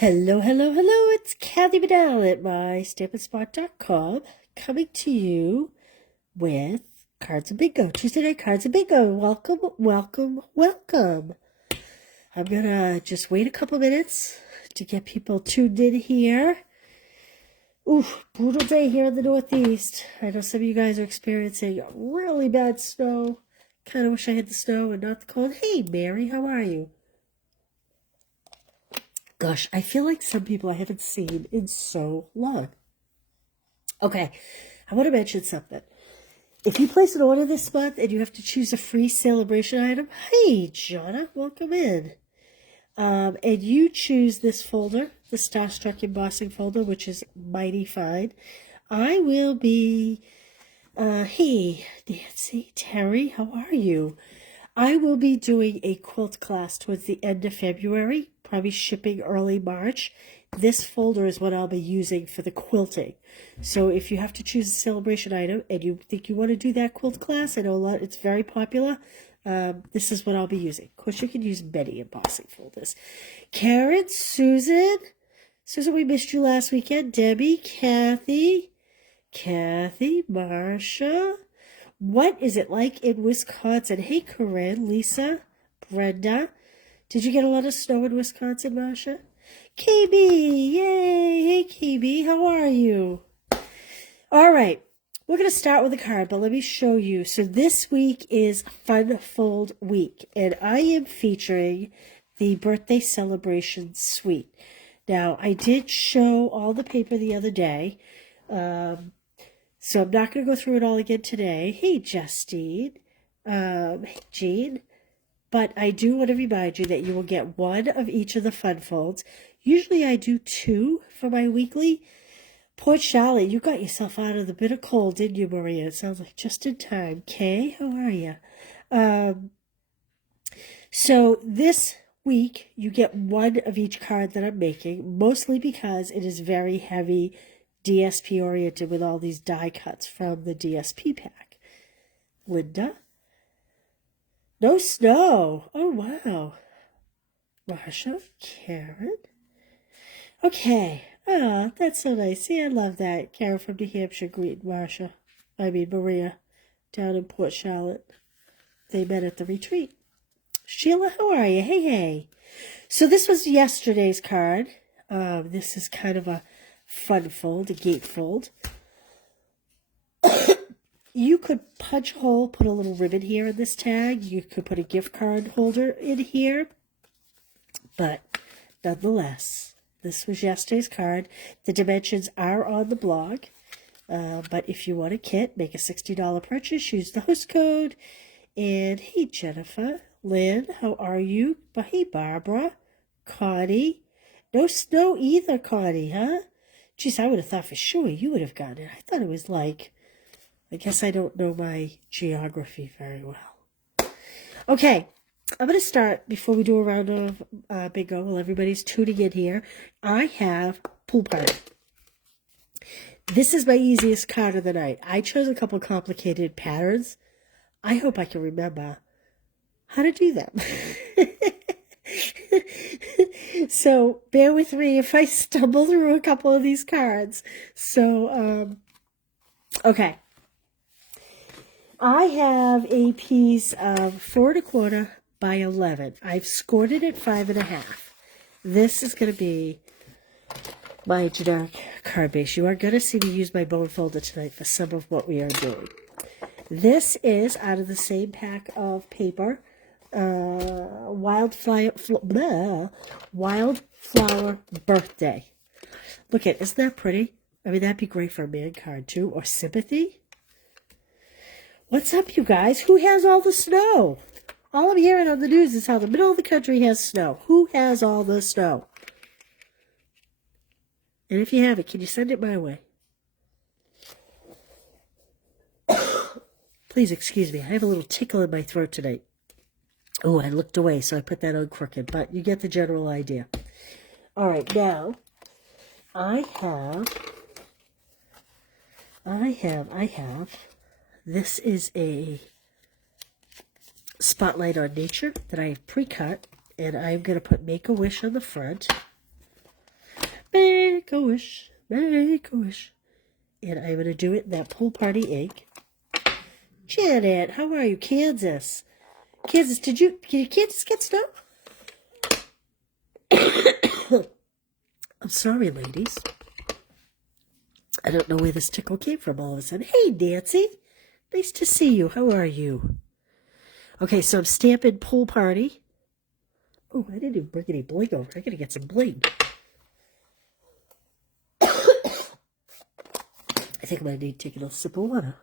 Hello, hello, hello. It's Kathy Bedell at mystampandspot.com coming to you with Cards and Bingo. Tuesday night Cards and Bingo. Welcome, welcome, welcome. I'm going to just wait a couple minutes to get people tuned in here. Oof, brutal day here in the Northeast. I know some of you guys are experiencing really bad snow. Kind of wish I had the snow and not the cold. Hey, Mary, how are you? Gosh, I feel like some people I haven't seen in so long. Okay, I want to mention something. If you place an order this month and you have to choose a free celebration item, hey, Jonna, welcome in. And you choose this folder, the Starstruck Embossing folder, which is mighty fine. I will be, hey, Nancy, Terry, how are you? I will be doing a quilt class towards the end of February, probably shipping early March. This folder is what I'll be using for the quilting. So if you have to choose a celebration item and you think you want to do that quilt class, I know it's very popular, this is what I'll be using. Of course, you can use many embossing folders. Karen, Susan, we missed you last weekend. Debbie, Kathy, Marcia. What is it like in Wisconsin? Hey, Corinne, Lisa, Brenda. Did you get a lot of snow in Wisconsin, Marcia? KB, yay. Hey, KB, how are you? All right, we're going to start with a card, but let me show you. So this week is Fun Fold Week, and I am featuring the Birthday Celebration Suite. Now, I did show all the paper the other day, so I'm not going to go through it all again today. Hey, Justine. Hey, Jean. But I do want to remind you that you will get one of each of the fun folds. Usually I do two for my weekly. Poor Charlotte, you got yourself out of the bitter cold, didn't you, Maria? It sounds like just in time. Kay, how are you? So this week you get one of each card that I'm making, mostly because it is very heavy DSP oriented with all these die cuts from the DSP pack. Linda? No snow. Oh, wow. Marsha, Karen. Okay. Oh, that's so nice. See, I love that. Karen from New Hampshire greeted Maria, down in Port Charlotte. They met at the retreat. Sheila, how are you? Hey, hey. So this was yesterday's card. This is kind of a fun fold, a gate fold. You could punch a hole, put a little ribbon here in this tag. You could put a gift card holder in here. But nonetheless, this was yesterday's card. The dimensions are on the blog. But if you want a kit, make a $60 purchase. Use the host code. And hey, Jennifer, Lynn, how are you? Hey, Barbara, Connie. No snow either, Connie, huh? Geez, I would have thought for sure you would have gotten it. I thought it was like... I guess I don't know my geography very well. Okay, I'm going to start before we do a round of bingo while everybody's tuning in here. I have Pool Party. This is my easiest card of the night. I chose a couple complicated patterns. I hope I can remember how to do them. So bear with me if I stumble through a couple of these cards. So, okay. I have a piece of 4 1/4 by 11. I've scored it at 5.5. This is going to be my generic card base. You are going to see me use my bone folder tonight for some of what we are doing. This is out of the same pack of paper, Wildflower Birthday. Look at, isn't that pretty? I mean, that'd be great for a man card too, or Sympathy. What's up, you guys? Who has all the snow? All I'm hearing on the news is how the middle of the country has snow. Who has all the snow? And if you have it, can you send it my way? Please excuse me. I have a little tickle in my throat tonight. Oh, I looked away, so I put that on crooked. But you get the general idea. All right, now I have. This is a spotlight on nature that I have pre-cut, and I'm going to put Make-A-Wish on the front. Make a wish, make a wish. And I'm going to do it in that pool party ink. Janet, how are you? Kansas. Kansas, did Kansas get snow? I'm sorry, ladies. I don't know where this tickle came from all of a sudden. Hey, Nancy. Nice to see you. How are you? Okay, so I'm stamping pool party. Oh, I didn't even bring any bling over. I gotta get some bling. I think I might need to take another sip of water.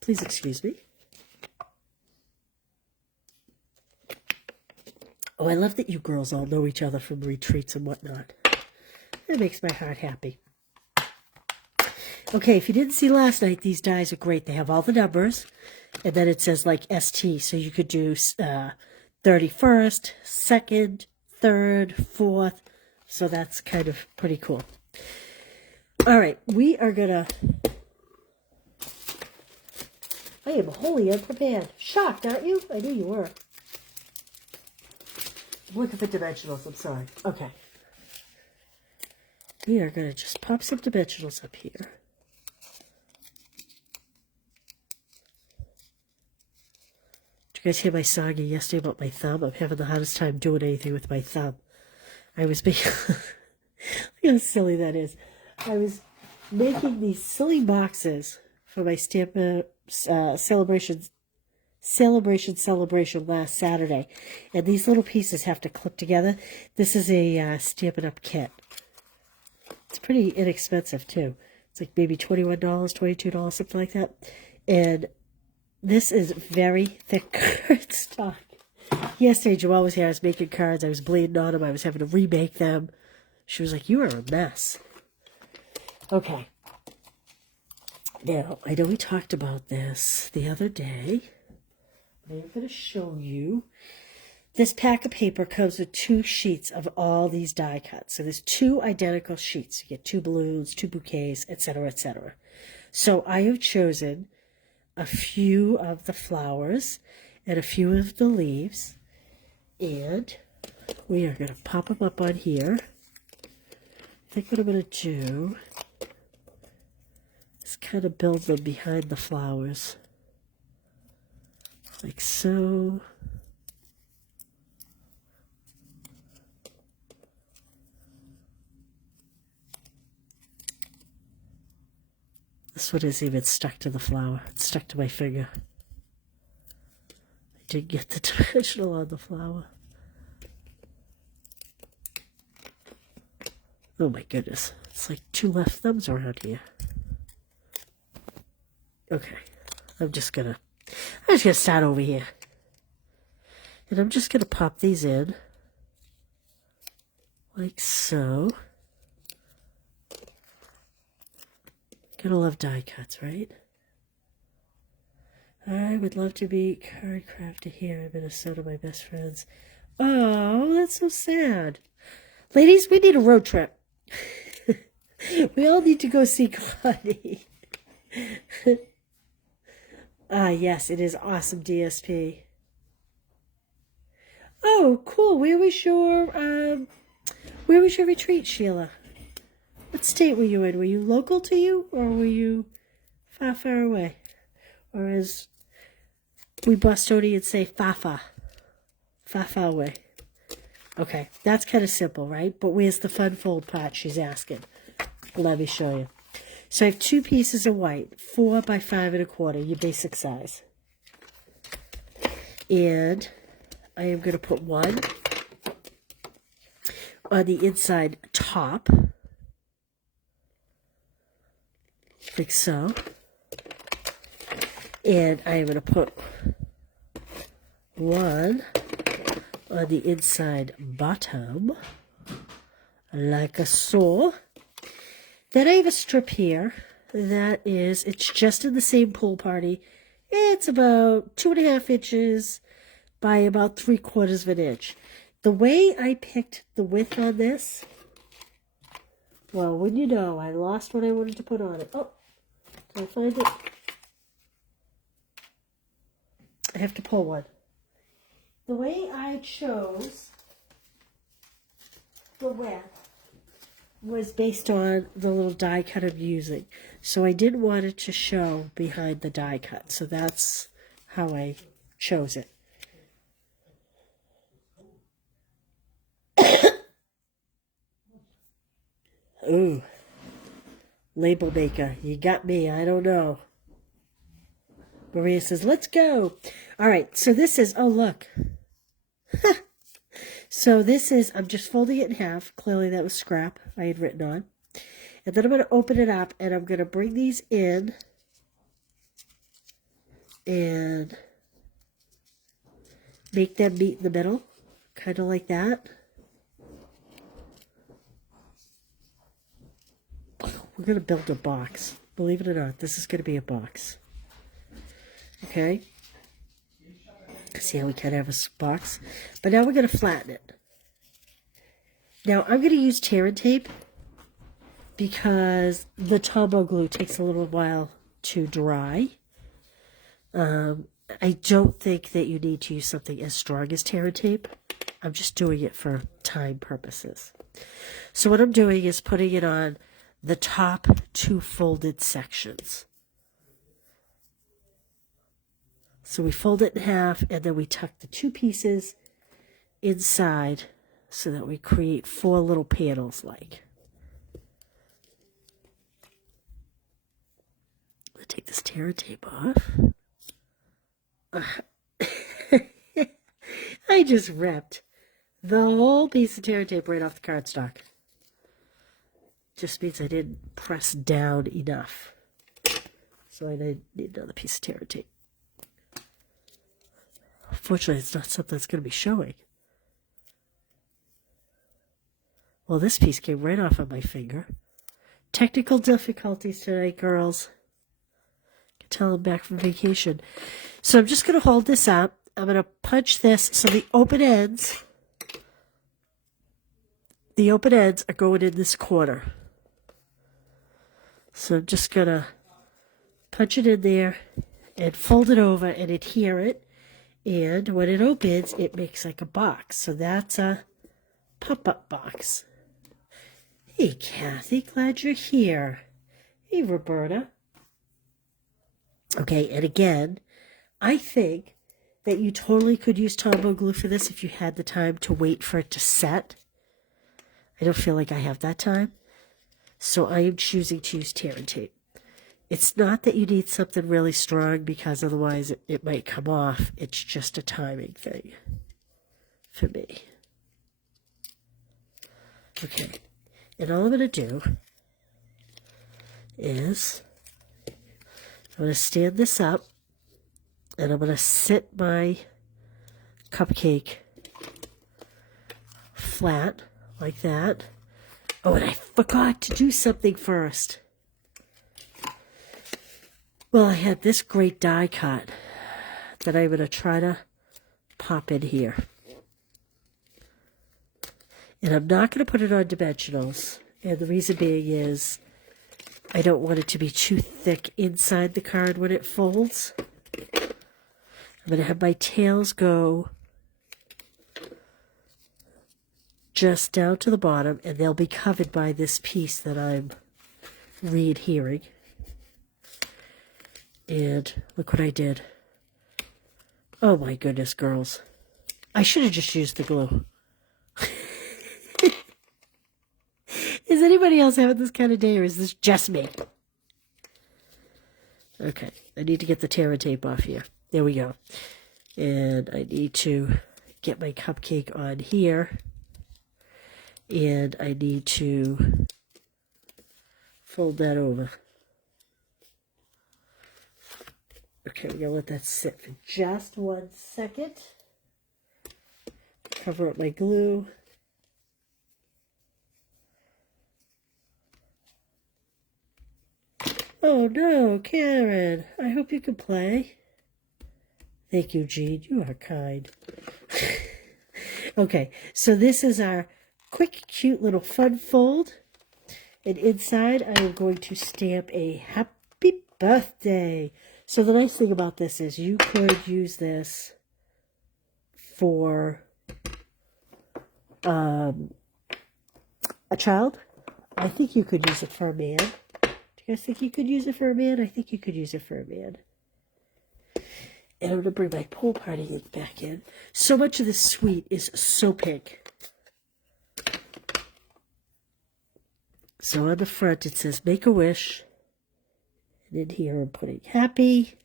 Please excuse me. Oh, I love that you girls all know each other from retreats and whatnot. That makes my heart happy. Okay, if you didn't see last night, these dies are great. They have all the numbers, and then it says like ST, so you could do 31st, 2nd, 3rd, 4th, so that's kind of pretty cool. All right, we are gonna... I am wholly unprepared. Shocked, aren't you? I knew you were. I'm looking for dimensionals, I'm sorry. Okay. We are going to just pop some dimensionals up here. Did you guys hear my song yesterday about my thumb? I'm having the hardest time doing anything with my thumb. I was making... Look how silly that is. I was making these silly boxes for my stamp celebration last Saturday, and these little pieces have to clip together. This is a Stampin' Up kit. It's pretty inexpensive too. It's like maybe $21, $22, something like that. And this is very thick cardstock. Yesterday, Joelle was here. I was making cards. I was bleeding on them. I was having to remake them. She was like, "You are a mess." Okay. Now, I know we talked about this the other day. I'm going to show you. This pack of paper comes with 2 sheets of all these die cuts. So there's 2 identical sheets. You get 2 balloons, 2 bouquets, etc., etc. So I have chosen a few of the flowers and a few of the leaves. And we are going to pop them up on here. I think what I'm going to do is kind of build them behind the flowers. Like so. This one is even stuck to the flower. It's stuck to my finger. I didn't get the dimensional on the flower. Oh my goodness. It's like 2 left thumbs around here. Okay. I'm just gonna start over here. And I'm just gonna pop these in. Like so. Gotta love die cuts, right? I would love to be card crafter here in Minnesota, my best friends. Oh, that's so sad. Ladies, we need a road trip. We all need to go see Claudie. Yes, it is awesome, DSP. Oh, cool. Where was your retreat, Sheila? What state were you in? Were you local to you, or were you far, far away? Or as we Bostonians say, far, far. Far, far away. Okay, that's kind of simple, right? But where's the fun fold part, she's asking. Let me show you. So I have 2 pieces of white, 4 by 5 1/4, your basic size. And I am going to put one on the inside top, like so. And I am going to put one on the inside bottom, like so. Then I have a strip here that is, it's just in the same pool party. It's about 2.5 inches by about 3/4 of an inch. The way I picked the width on this, well, wouldn't you know, I lost what I wanted to put on it. Oh, can I find it? I have to pull one. The way I chose the width was based on the little die cut I'm using. So I didn't want it to show behind the die cut. So that's how I chose it. Ooh. Label maker. You got me. I don't know. Maria says, let's go. All right. So this is, oh, look. So this is, I'm just folding it in half. Clearly that was scrap I had written on. And then I'm going to open it up and I'm going to bring these in and make them meet in the middle. Kind of like that. We're going to build a box. Believe it or not, this is going to be a box. Okay? See how we kind of have a box? But now we're going to flatten it. Now, I'm going to use tear and tape because the Tombow glue takes a little while to dry. I don't think that you need to use something as strong as tear and tape. I'm just doing it for time purposes. So what I'm doing is putting it on the top two folded sections. So we fold it in half and then we tuck the two pieces inside so that we create four little panels like. Let's take this tear and tape off. I just ripped the whole piece of tear and tape right off the cardstock. Just means I didn't press down enough. So I need another piece of tear and tape. Unfortunately, it's not something that's going to be showing. Well, this piece came right off of my finger. Technical difficulties tonight, girls. I can tell I'm back from vacation. So I'm just going to hold this up. I'm going to punch this so the open ends are going in this corner. So I'm just going to punch it in there and fold it over and adhere it. And when it opens, it makes like a box. So that's a pop-up box. Hey, Kathy, glad you're here. Hey, Roberta. Okay, and again, I think that you totally could use Tombow glue for this if you had the time to wait for it to set. I don't feel like I have that time. So I am choosing to use tear and tape. It's not that you need something really strong because otherwise it might come off. It's just a timing thing for me. Okay, and all I'm going to do is I'm going to stand this up and I'm going to sit my cupcake flat like that. Oh, and I forgot to do something first. Well, I had this great die cut that I'm going to try to pop in here. And I'm not going to put it on dimensionals. And the reason being is I don't want it to be too thick inside the card when it folds. I'm going to have my tails go just down to the bottom, and they'll be covered by this piece that I'm re-adhering. And look what I did. Oh my goodness, girls. I should have just used the glue. Is anybody else having this kind of day, or is this just me? Okay, I need to get the tear and tape off here. There we go. And I need to get my cupcake on here. And I need to fold that over. Okay, we're going to let that sit for just 1 second. Cover up my glue. Oh no, Karen, I hope you can play. Thank you, Jean, you are kind. Okay, so this is our quick, cute little fun fold. And inside I am going to stamp a happy birthday. So the nice thing about this is you could use this for a child, I think you could use it for a man. Do you guys think you could use it for a man? I think you could use it for a man. And I'm going to bring my pool party ink back in. So much of this suite is so pink. So on the front it says make a wish. And in here I'm putting happy.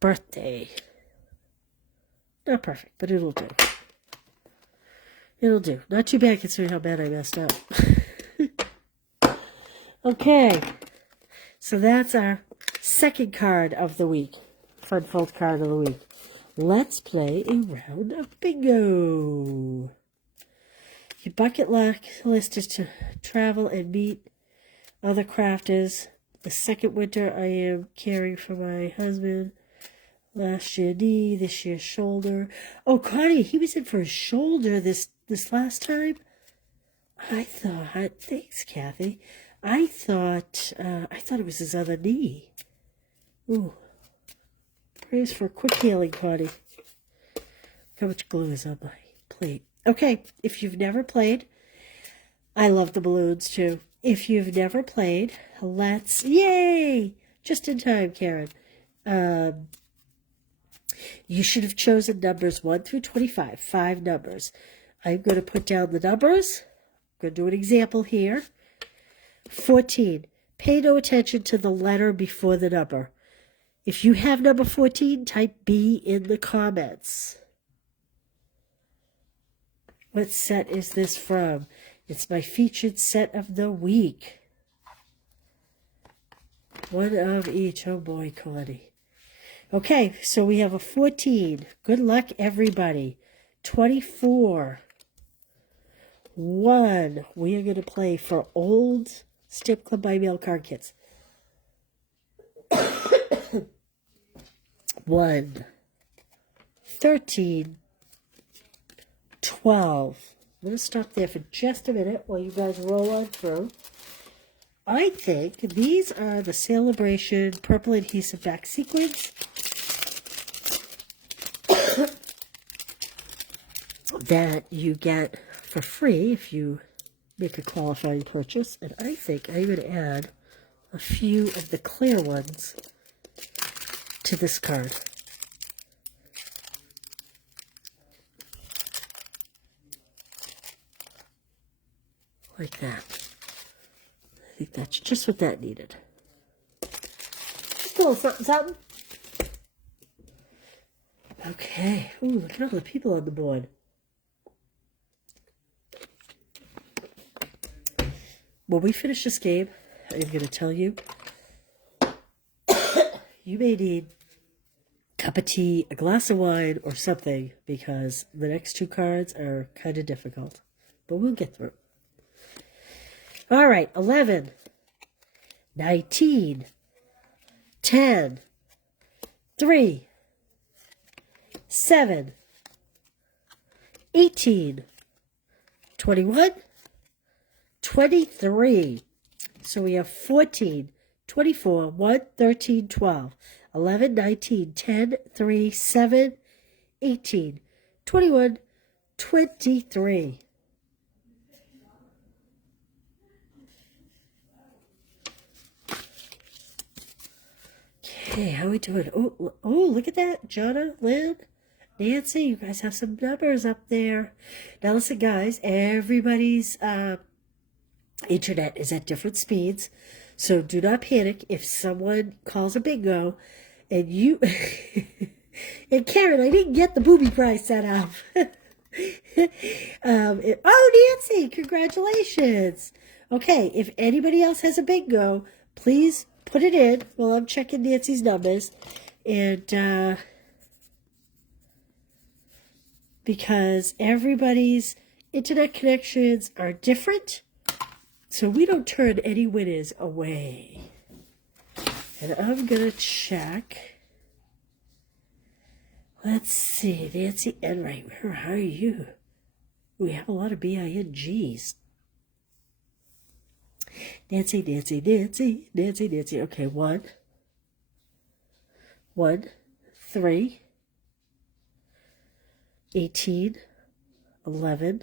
Birthday. Not perfect, but it'll do. It'll do. Not too bad considering how bad I messed up. Okay. So that's our second card of the week. Fun fold card of the week. Let's play a round of bingo. Your bucket list is to travel and meet other crafters. The second winter I am caring for my husband. Last year knee, this year shoulder. Oh, Connie, he was in for his shoulder this last time. I thought, thanks, Kathy. I thought it was his other knee. Ooh. Praise for quick healing, Connie. How much glue is on my plate? Okay, if you've never played, I love the balloons too. If you've never played, yay! Just in time, Karen. You should have chosen numbers 1 through 25, 5 numbers. I'm going to put down the numbers. I'm going to do an example here. 14. Pay no attention to the letter before the number. If you have number 14, type B in the comments. What set is this from? It's my featured set of the week. One of each. Oh boy, Connie. Okay, so we have a 14. Good luck, everybody. 24. 1. We are going to play for old Stamp Club by Mail card kits. 1. 13. 12. I'm going to stop there for just a minute while you guys roll on through. I think these are the Celebration Purple Adhesive Back Sequins that you get for free if you make a qualifying purchase. And I think I'm going to add a few of the clear ones to this card. Like that. I think that's just what that needed. Just a little something, something. Okay. Ooh, look at all the people on the board. When we finish this game, I'm going to tell you, you may need a cup of tea, a glass of wine, or something, because the next 2 cards are kind of difficult. But we'll get through. All right, 11, 19, 10, 3, 7, 18, 21, 23. So we have 14, 24, 1, 13, 12, 11, 19, 10, 3, 7, 18, 21, 23. Okay, how are we doing? Oh, look at that. Jonna, Lynn, Nancy, you guys have some numbers up there. Now listen, guys, everybody's internet is at different speeds, so do not panic if someone calls a bingo and you... and Karen, I didn't get the booby prize set up. Oh, Nancy, congratulations. Okay, if anybody else has a bingo, please put it in while I'm checking Nancy's numbers. And because everybody's internet connections are different, so we don't turn any winners away. And I'm going to check. Let's see, Nancy Enright, where are you? We have a lot of BINGs. Nancy. Okay, 1, 3, 18, 11,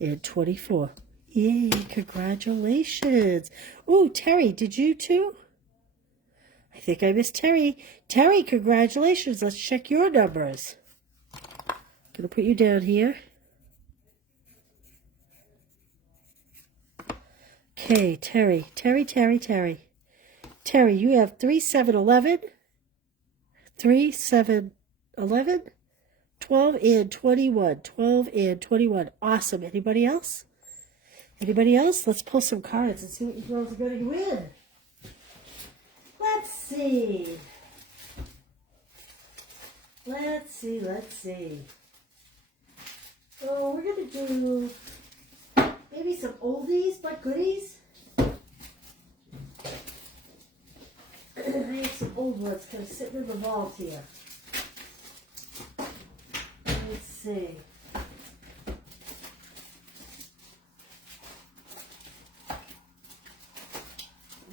and 24. Yay, congratulations. Oh, Terry, did you too? I think I missed Terry. Terry, congratulations. Let's check your numbers. Gonna put you down here. Okay, Terry. Terry, you have 3, 7, 11. 3, 7, 11. 12 and 21. 12 and 21. Awesome. Anybody else? Anybody else? Let's pull some cards and see what you girls are going to win. Let's see. Let's see. Oh, we're going to do maybe some oldies but goodies. I have some old ones kind of sitting in the vault here. Let's see.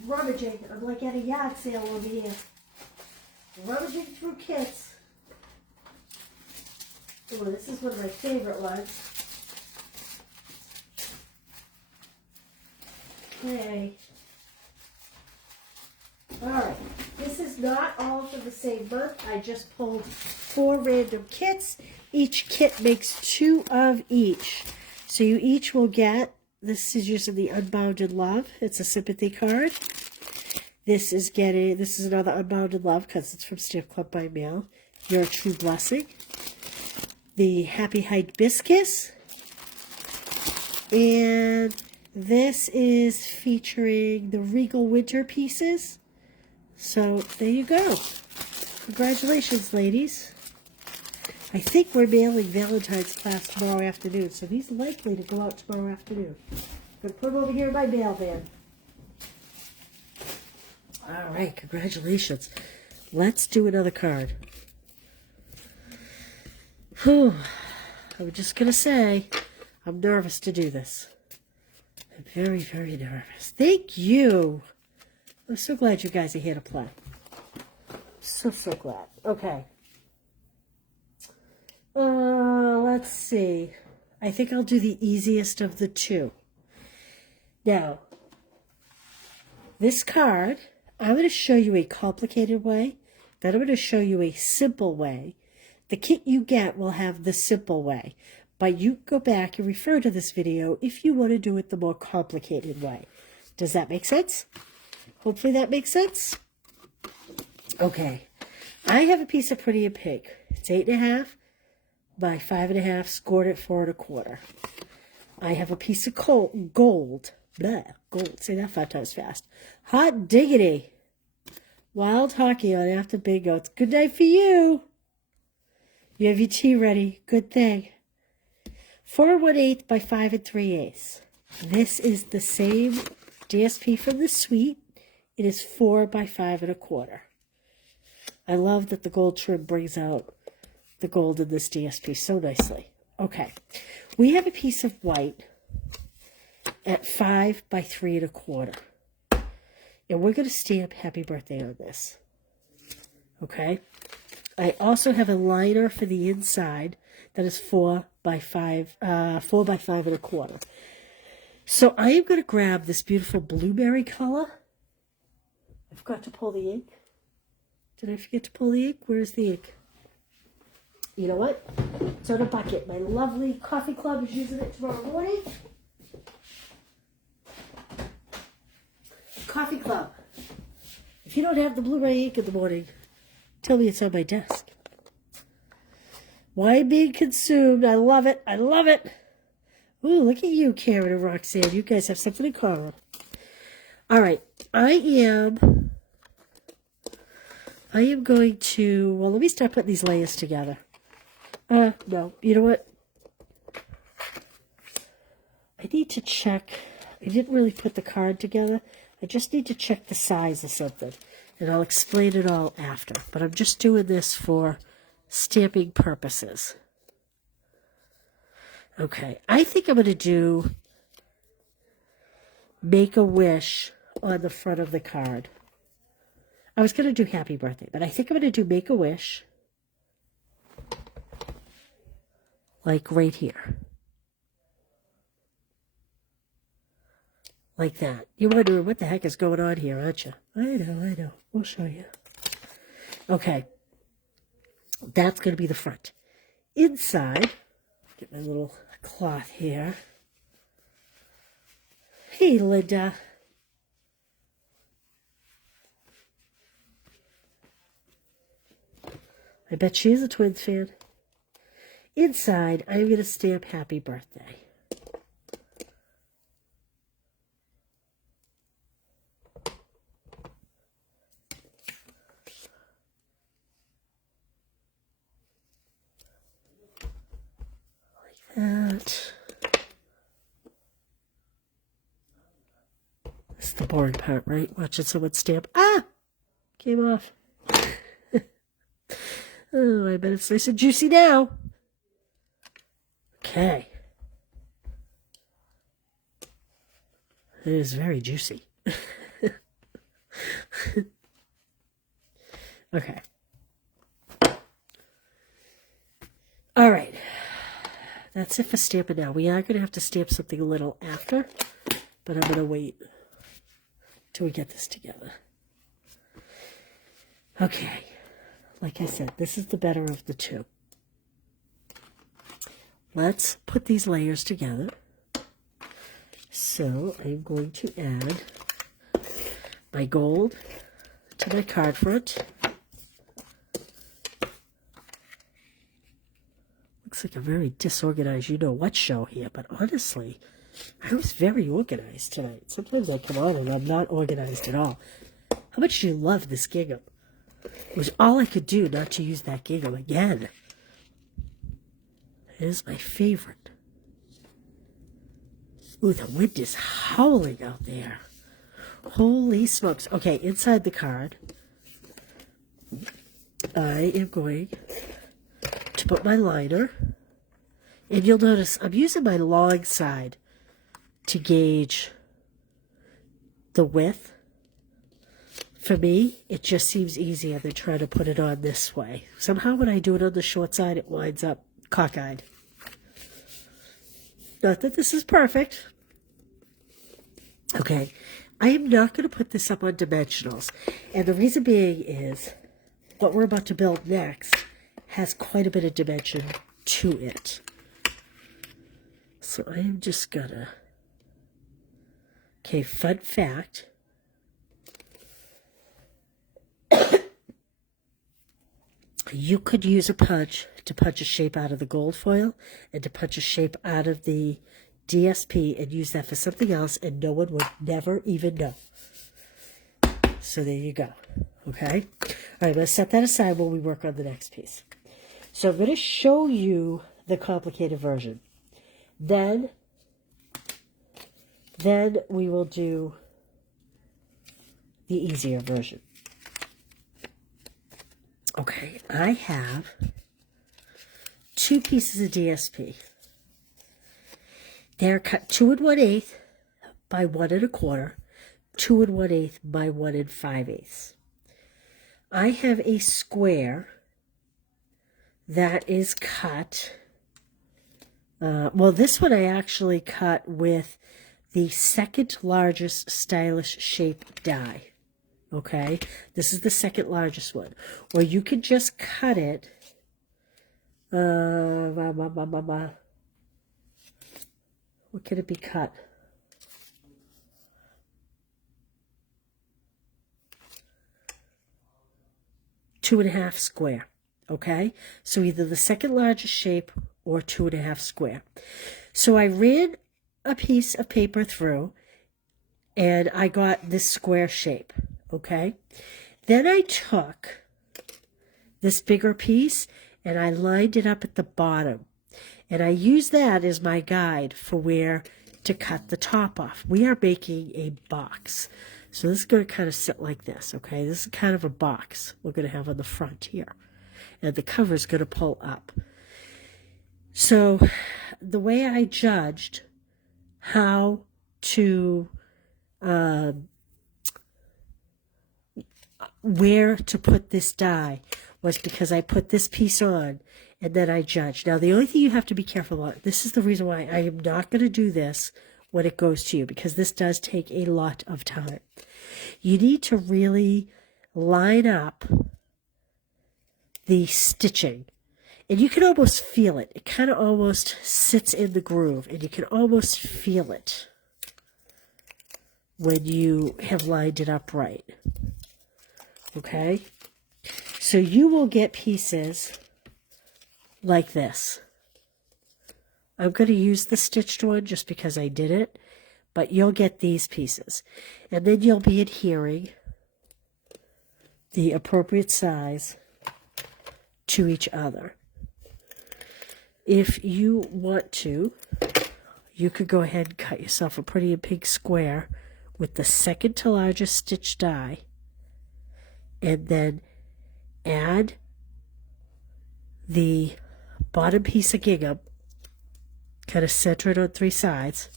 Rummaging. I'm like at a yard sale over here. Rummaging through kits. Oh, this is one of my favorite ones. Okay. Alright. This is not all for the same month. I just pulled 4 random kits. Each kit makes 2 of each. So you each will get, this is using the Unbounded Love. It's a sympathy card. This is another Unbounded Love because it's from Stamp Club by Mail. You're a True Blessing. The Happy Hibiscus. And this is featuring the Regal Winter pieces. So there you go. Congratulations, ladies. I think we're mailing Valentine's class tomorrow afternoon, so these are likely to go out tomorrow afternoon. I'm going to put them over here in my mail van. All right, congratulations. Let's do another card. Whew. I'm just going to say, I'm nervous to do this. I'm very, very nervous. Thank you. I'm so glad you guys are here to play. So glad. Okay. Let's see. I think I'll do the easiest of the 2. Now, this card, I'm going to show you a complicated way. Then I'm going to show you a simple way. The kit you get will have the simple way. But you go back and refer to this video if you want to do it the more complicated way. Does that make sense? Hopefully that makes sense. Okay. I have a piece of Pretty in Pink. It's 8.5 by 5.5, scored at 4 1/4. I have a piece of gold. Blah, gold. Say that 5 times fast. Hot diggity. Wild hockey on after bingo. It's good night for you. You have your tea ready. Good thing. 4 1/8 by 5 3/8. This is the same DSP from the suite. It is 4 by 5 1/4. I love that the gold trim brings out the gold in this DSP so nicely. Okay, we have a piece of white at 5 by 3 1/4. And we're going to stamp happy birthday on this. Okay, I also have a liner for the inside that is 4 by 5 1/4. So I am going to grab this beautiful blueberry color. I forgot to pull the ink. Did I forget to pull the ink? Where's the ink? You know what? It's on a bucket. My lovely coffee club is using it tomorrow morning. Coffee club. If you don't have the blueberry ink in the morning, tell me it's on my desk. Wine being consumed. I love it. I love it. Ooh, look at you, Karen and Roxanne. You guys have something in common. All right. I am going to, well, let me start putting these layers together. No, you know what? I need to check. I didn't really put the card together. I just need to check the size of something. And I'll explain it all after. But I'm just doing this for stamping purposes. Okay, I think I'm going to do Make a Wish on the front of the card. I was going to do Happy Birthday, but I think I'm going to do Make a Wish. like right here. Like that. You're wondering what the heck is going on here, aren't you? I know. We'll show you. Okay. That's going to be the front. Inside, get my little cloth here. Hey, Linda. I bet she is a Twins fan. Inside, I'm going to stamp happy birthday. Like that. This is the boring part, right? Watching someone stamp. Ah! Came off. Oh, I bet it's nice and juicy now. Okay. It is very juicy. Okay. All right. That's it for stamping now. We are going to have to stamp something a little after, but I'm going to wait till we get this together. Okay. Like I said, this is the better of the two. Let's put these layers together. So I'm going to add my gold to my card front. Looks like a very disorganized you-know-what show here, but honestly, I was very organized tonight. Sometimes I come on and I'm not organized at all. How much do you love this gingham? It was all I could do not to use that gingham again. It is my favorite. Ooh, the wind is howling out there. Holy smokes. Okay, inside the card, I am going to put my liner. And you'll notice I'm using my long side to gauge the width. For me, it just seems easier than trying to put it on this way. Somehow when I do it on the short side, it winds up cockeyed. Not that this is perfect. Okay, I am not going to put this up on dimensionals. And the reason being is what we're about to build next has quite a bit of dimension to it. So I am just going to... Okay, fun fact. You could use a punch to punch a shape out of the gold foil and to punch a shape out of the DSP and use that for something else, and no one would never even know. So there you go. Okay? All right, I'm going to set that aside while we work on the next piece. So I'm going to show you the complicated version. Then we will do the easier version. Okay, I have 2 pieces of DSP. They're cut 2 1/8 by 1 1/4, 2 1/8 by 1 5/8. I have a square that is cut. Well, this one I actually cut with the second largest stylish shape die. Okay, this is the second largest one. Or you could just cut it. What could it be cut? Two and a half square. Okay, so either the second largest shape or 2 1/2 square. So I ran a piece of paper through and I got this square shape. Okay, then I took this bigger piece and I lined it up at the bottom, and I used that as my guide for where to cut the top off. We are making a box, so this is going to kind of sit like this. Okay, this is kind of a box we're going to have on the front here, and the cover is going to pull up. So the way I judged how to where to put this die was because I put this piece on and then I judged. Now, the only thing you have to be careful about, this is the reason why I am not going to do this when it goes to you, because this does take a lot of time. You need to really line up the stitching. And you can almost feel it. It kind of almost sits in the groove, and you can almost feel it when you have lined it up right. Okay? So you will get pieces like this. I'm going to use the stitched one just because I did it, but you'll get these pieces. And then you'll be adhering the appropriate size to each other. If you want to, you could go ahead and cut yourself a pretty big square with the second to largest stitch die, and then add the bottom piece of gingham, kind of center it on 3 sides,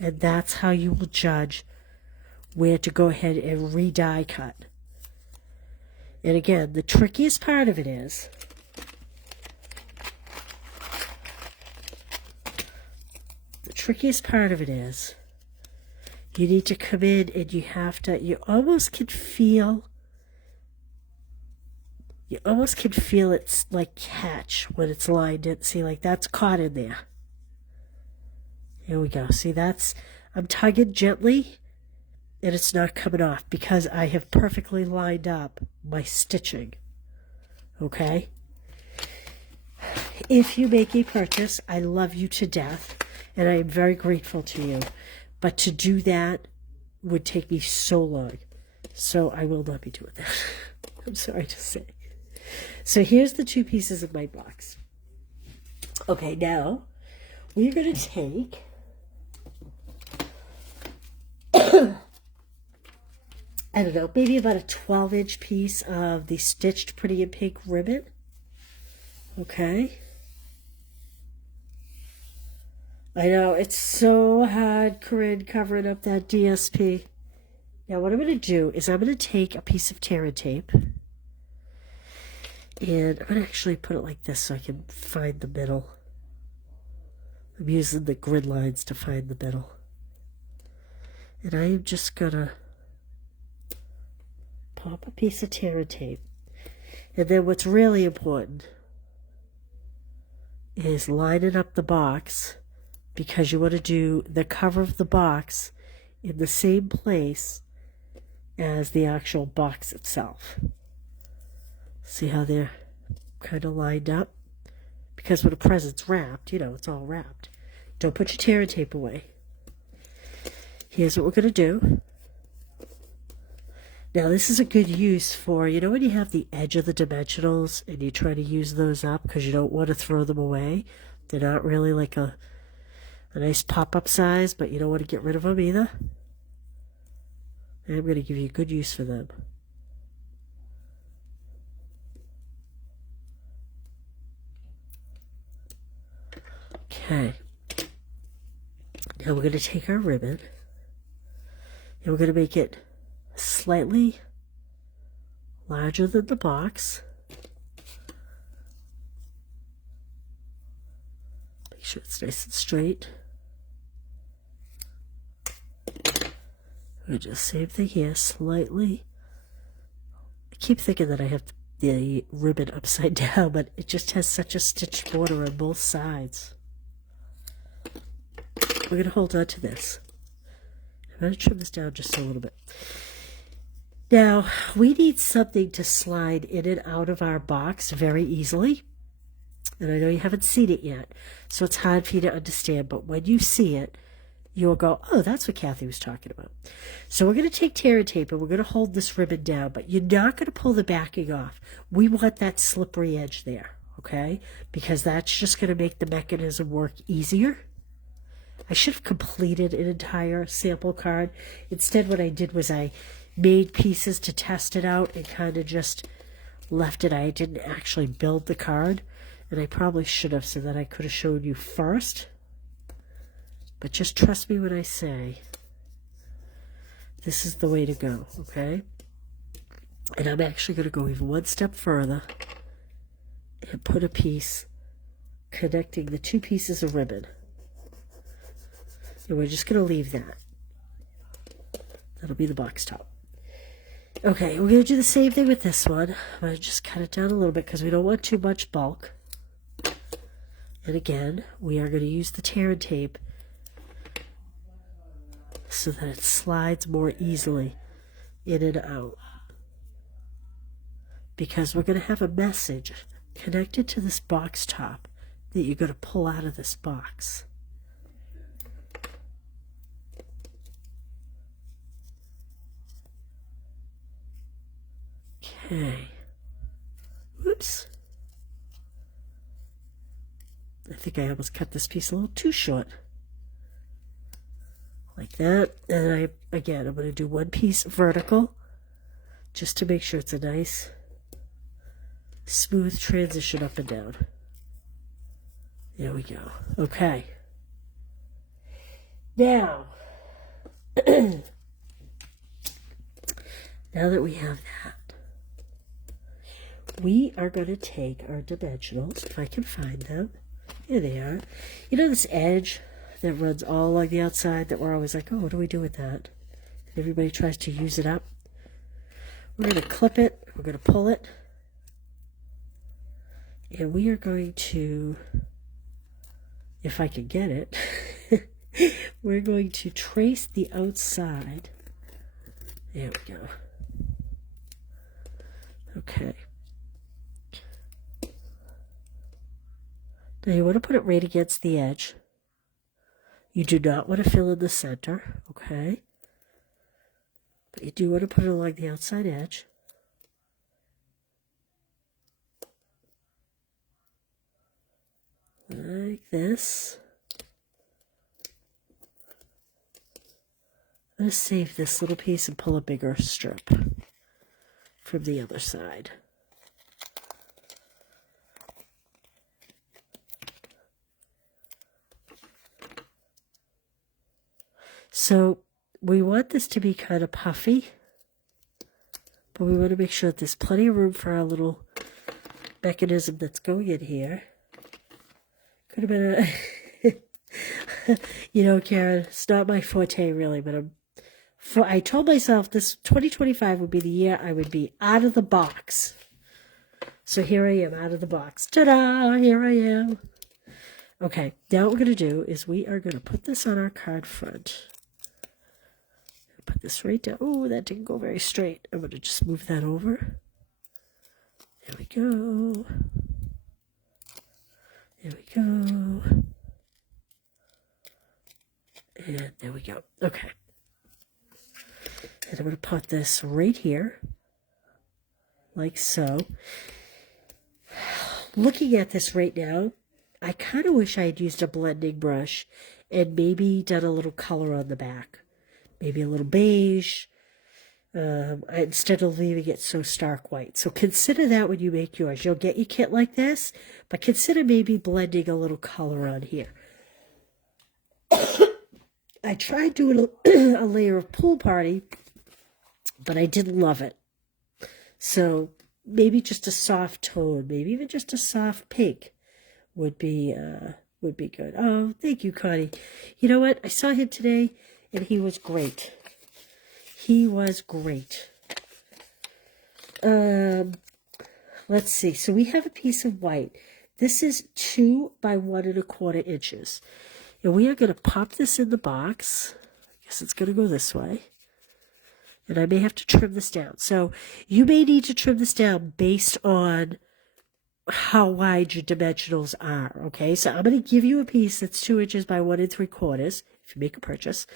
and that's how you will judge where to go ahead and re-die cut. And again, the trickiest part of it is you need to come in and you almost can feel it's like catch when it's lined in. See, like that's caught in there. Here we go. See, I'm tugging gently and it's not coming off because I have perfectly lined up my stitching. Okay? If you make a purchase, I love you to death and I am very grateful to you. But to do that would take me so long. So I will not be doing that. I'm sorry to say. So here's the 2 pieces of my box. Okay, now we're going to take I don't know, maybe about a 12-inch piece of the stitched Pretty in Pink ribbon. Okay. I know, it's so hard, Corinne, covering up that DSP. Now what I'm going to do is I'm going to take a piece of tear and tape. And I'm going to actually put it like this so I can find the middle. I'm using the grid lines to find the middle. And I am just going to pop a piece of tear and tape. And then what's really important is lining up the box, because you want to do the cover of the box in the same place as the actual box itself. See how they're kind of lined up? Because when a present's wrapped, you know, it's all wrapped. Don't put your tear and tape away. Here's what we're going to do. Now, this is a good use for, you know, when you have the edge of the dimensionals and you try to use those up because you don't want to throw them away. They're not really like a nice pop-up size, but you don't want to get rid of them either. And I'm going to give you a good use for them. Okay. Now we're going to take our ribbon and we're going to make it slightly larger than the box. Make sure it's nice and straight. We just same thing here, slightly. I keep thinking that I have the ribbon upside down, but it just has such a stitched border on both sides. We're going to hold on to this. I'm going to trim this down just a little bit. Now, we need something to slide in and out of our box very easily. And I know you haven't seen it yet, so it's hard for you to understand. But when you see it, you'll go, oh, that's what Kathy was talking about. So we're going to take tear and tape and we're going to hold this ribbon down, but you're not going to pull the backing off. We want that slippery edge there, okay? Because that's just going to make the mechanism work easier. I should have completed an entire sample card. Instead, what I did was I made pieces to test it out and kind of just left it. I didn't actually build the card, and I probably should have, so that I could have showed you first. But just trust me when I say this is the way to go, okay? And I'm actually going to go even one step further and put a piece connecting the two pieces of ribbon. And we're just going to leave that. That'll be the box top. Okay, we're going to do the same thing with this one. I'm going to just cut it down a little bit because we don't want too much bulk. And again, we are going to use the tear and tape so that it slides more easily in and out. Because we're going to have a message connected to this box top that you're going to pull out of this box. Okay. Whoops. I think I almost cut this piece a little too short. Like that. And I'm going to do one piece vertical just to make sure it's a nice smooth transition up and down. There we go. Okay. Now, now that we have that, we are going to take our dimensionals, if I can find them. Here they are. You know this edge that runs all along the outside that we're always like, oh, what do we do with that? And everybody tries to use it up. We're going to clip it. We're going to pull it. And we are going to, if I can get it, we're going to trace the outside. There we go. Okay. Now you want to put it right against the edge. You do not want to fill in the center, okay? But you do want to put it along the outside edge. Like this. I'm going to save this little piece and pull a bigger strip from the other side. So we want this to be kind of puffy, but we want to make sure that there's plenty of room for our little mechanism that's going in here. Could have been a, you know, Karen, it's not my forte really, but I told myself this 2025 would be the year I would be out of the box. So here I am out of the box. Ta-da! Here I am. Okay, now what we're going to do is we are going to put this on our card front. Put this right down. Oh, that didn't go very straight. I'm going to just move that over. There we go. There we go. And there we go. Okay. And I'm going to put this right here. Like so. Looking at this right now, I kind of wish I had used a blending brush and maybe done a little color on the back. Maybe a little beige, instead of leaving it so stark white. So consider that when you make yours. You'll get your kit like this, but consider maybe blending a little color on here. I tried doing a layer of Pool Party, but I didn't love it. So maybe just a soft tone, maybe even just a soft pink would be good. Oh, thank you, Connie. You know what? I saw him today. And he was great. He was great. Let's see. So we have a piece of white. This is 2 by 1 1/4 inches. And we are going to pop this in the box. I guess it's going to go this way. And I may have to trim this down. So you may need to trim this down based on how wide your dimensionals are. Okay. So I'm going to give you a piece that's 2 inches by 1 3/4 if you make a purchase.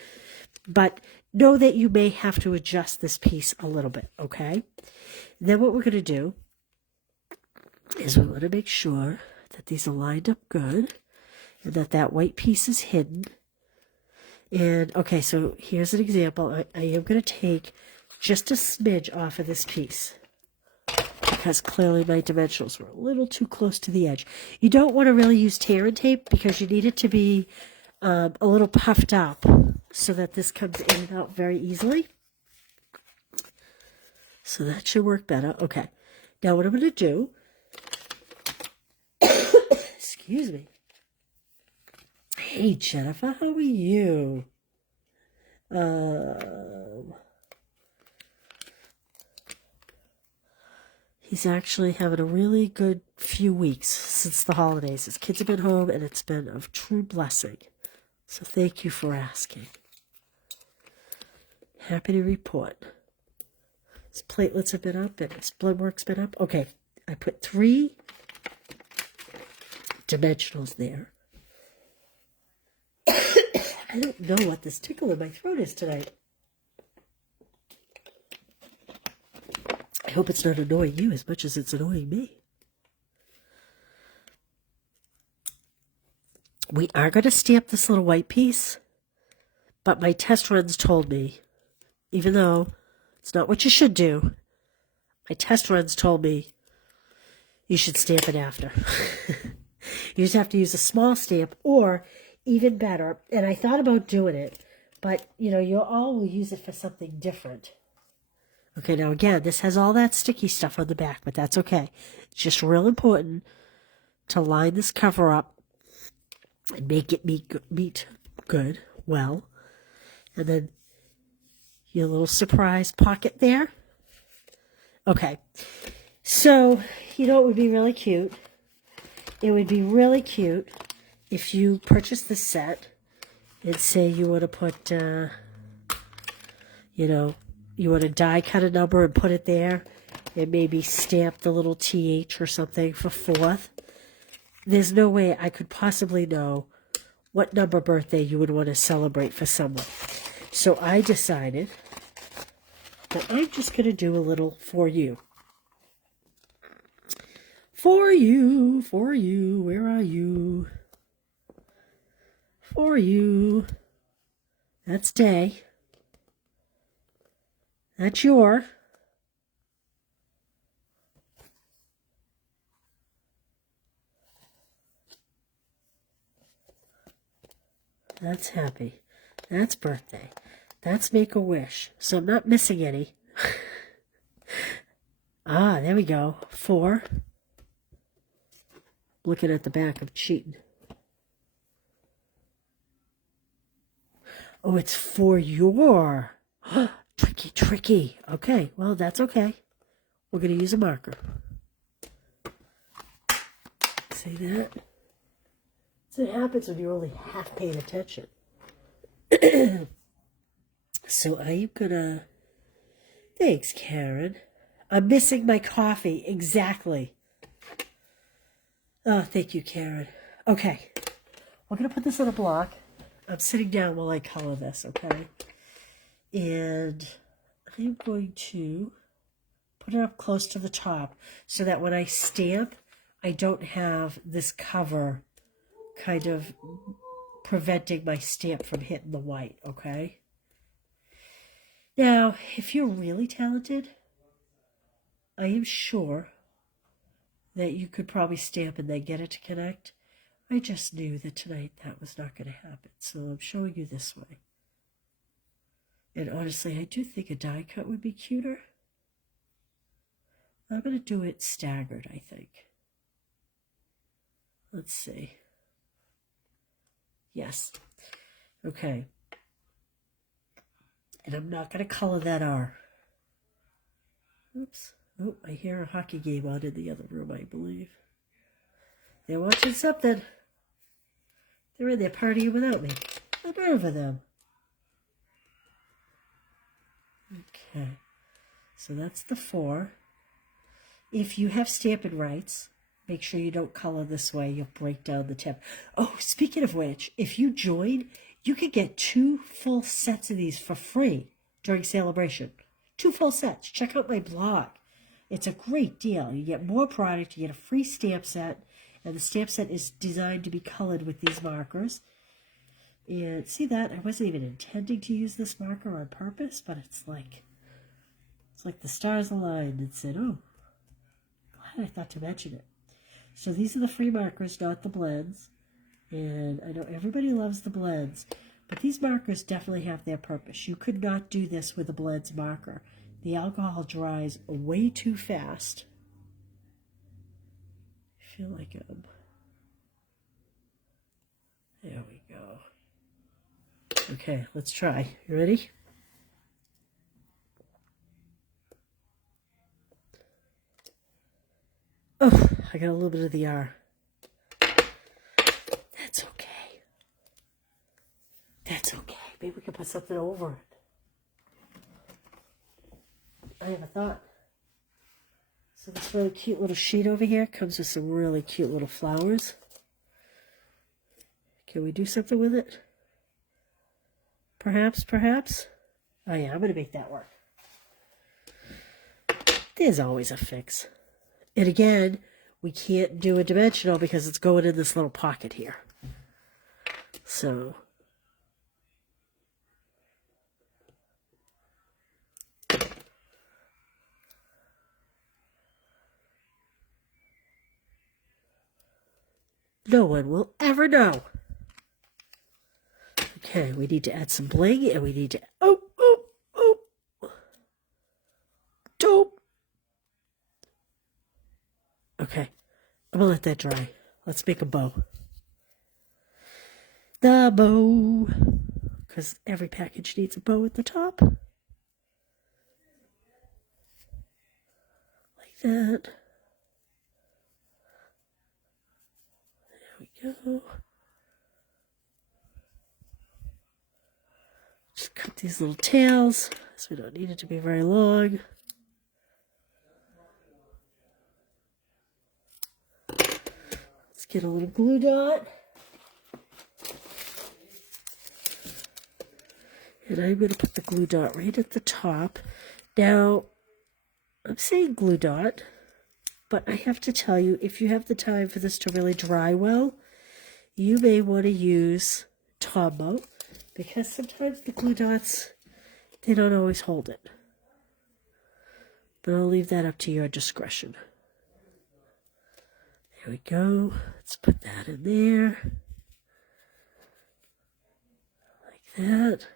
But know that you may have to adjust this piece a little bit, okay? Then what we're going to do is we want to make sure that these are lined up good and that that white piece is hidden. And, okay, so here's an example. I am going to take just a smidge off of this piece because clearly my dimensionals were a little too close to the edge. You don't want to really use tear and tape because you need it to be a little puffed up so that this comes in and out very easily. So that should work better. Okay. Now what I'm going to do, excuse me. Hey, Jennifer, how are you? He's actually having a really good few weeks since the holidays. His kids have been home, and it's been a true blessing. So thank you for asking. Happy to report. His platelets have been up, and his blood work's been up. Okay, I put 3 dimensionals there. I don't know what this tickle in my throat is tonight. I hope it's not annoying you as much as it's annoying me. We are going to stamp this little white piece, but my test runs told me, even though it's not what you should do, my test runs told me you should stamp it after. You just have to use a small stamp, or even better, and I thought about doing it, but you know, you all will use it for something different. Okay, now again, this has all that sticky stuff on the back, but that's okay. It's just real important to line this cover up and make it meet good, well. And then your little surprise pocket there. Okay, so you know what would be really cute? It would be really cute if you purchase this set and say you want to put, you know, you want to die cut a number and put it there, and maybe stamp the little TH or something for 4th. There's no way I could possibly know what number birthday you would want to celebrate for someone. So I decided that I'm just going to do a little for you. For you, where are you? For you. That's day. That's your. That's happy. That's birthday. That's Make-A-Wish. So I'm not missing any. Ah, there we go. 4. Looking at the back, I'm cheating. Oh, it's for your. Tricky, tricky. Okay, well, that's okay. We're going to use a marker. See that? So it happens when you're only half paying attention. So I am going to... Thanks, Karen. I'm missing my coffee. Exactly. Oh, thank you, Karen. Okay. We're going to put this on a block. I'm sitting down while I color this, okay? And I'm going to put it up close to the top so that when I stamp, I don't have this cover kind of preventing my stamp from hitting the white, okay? Now, if you're really talented, I am sure that you could probably stamp and then get it to connect. I just knew that tonight that was not going to happen, so I'm showing you this way. And honestly, I do think a die cut would be cuter. I'm going to do it staggered, I think. Let's see. Yes. Okay. And I'm not going to color that R. Oops. Oh, I hear a hockey game on in the other room, I believe. They're watching something. They're in there partying without me. The nerve of them. Okay. So that's the 4. If you have stamping rights, make sure you don't color this way. You'll break down the tip. Oh, speaking of which, if you join, you can get 2 full sets of these for free during celebration. 2 full sets. Check out my blog. It's a great deal. You get more product, you get a free stamp set, and the stamp set is designed to be colored with these markers. And see that? I wasn't even intending to use this marker on purpose, but it's like the stars aligned and said, oh, glad I thought to mention it. So these are the free markers, not the blends. And I know everybody loves the blends, but these markers definitely have their purpose. You could not do this with a blends marker. The alcohol dries way too fast. I feel like there we go. Okay, let's try. You ready? Oh, I got a little bit of the R. That's okay. That's okay. Maybe we can put something over it. I have a thought. So this really cute little sheet over here comes with some really cute little flowers. Can we do something with it? Perhaps, perhaps? Oh yeah, I'm going to make that work. There's always a fix. And again, we can't do a dimensional because it's going in this little pocket here. So, no one will ever know. Okay, we need to add some bling, and we need to, dope. Okay, I'm gonna let that dry. Let's make a bow. The bow, because every package needs a bow at the top. Like that. There we go. Just cut these little tails, so we don't need it to be very long. Let's get a little glue dot. And I'm going to put the glue dot right at the top. Now, I'm saying glue dot, but I have to tell you, if you have the time for this to really dry well, you may want to use Tombow, because sometimes the glue dots, they don't always hold it. But I'll leave that up to your discretion. There we go. Let's put that in there. Like that.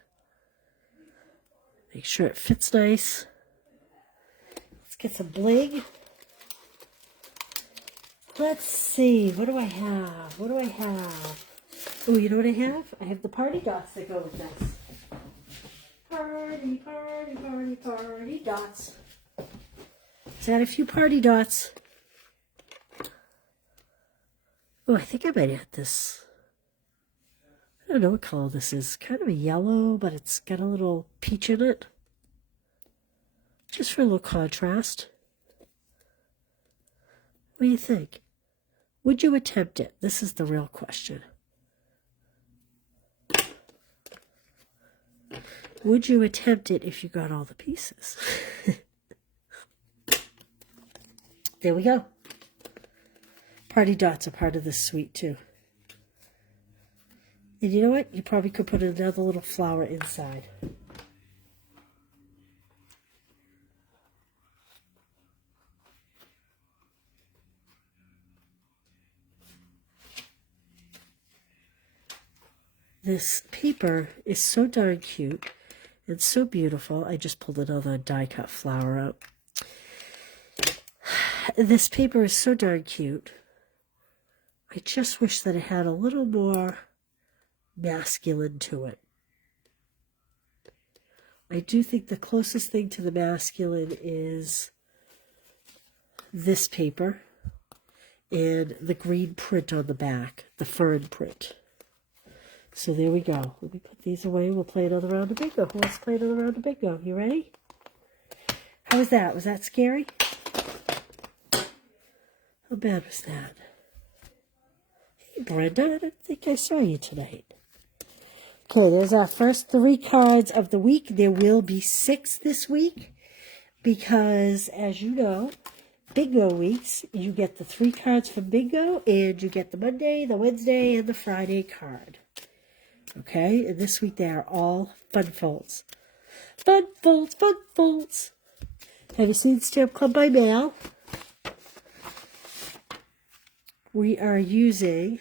Make sure it fits nice. Let's get some bling. Let's see. What do I have? What do I have? Oh, you know what I have? I have the party dots that go with this. Party, party, party, party dots. Let's add a few party dots. Oh, I think I might add this. I don't know what color this is. Kind of a yellow, but it's got a little peach in it. Just for a little contrast. What do you think? Would you attempt it? This is the real question. Would you attempt it if you got all the pieces? There we go. Party dots are part of this suite too. And you know what? You probably could put another little flower inside. This paper is so darn cute and so beautiful. I just pulled another die cut flower out. This paper is so darn cute. I just wish that it had a little more masculine to it. I do think the closest thing to the masculine is this paper and the green print on the back, the fern print. So there we go. Let me put these away. We'll play another round of bingo. Who wants to play another round of bingo? You ready? How was that? Was that scary? How bad was that? Hey, Brenda, I didn't think I saw you tonight. Okay, there's our first 3 cards of the week. There will be 6 this week because, as you know, bingo weeks, you get the 3 cards from bingo and you get the Monday, the Wednesday, and the Friday card. Okay, and this week they are all fun folds. Fun folds, fun folds. Have you seen Stamp Club by Mail? We are using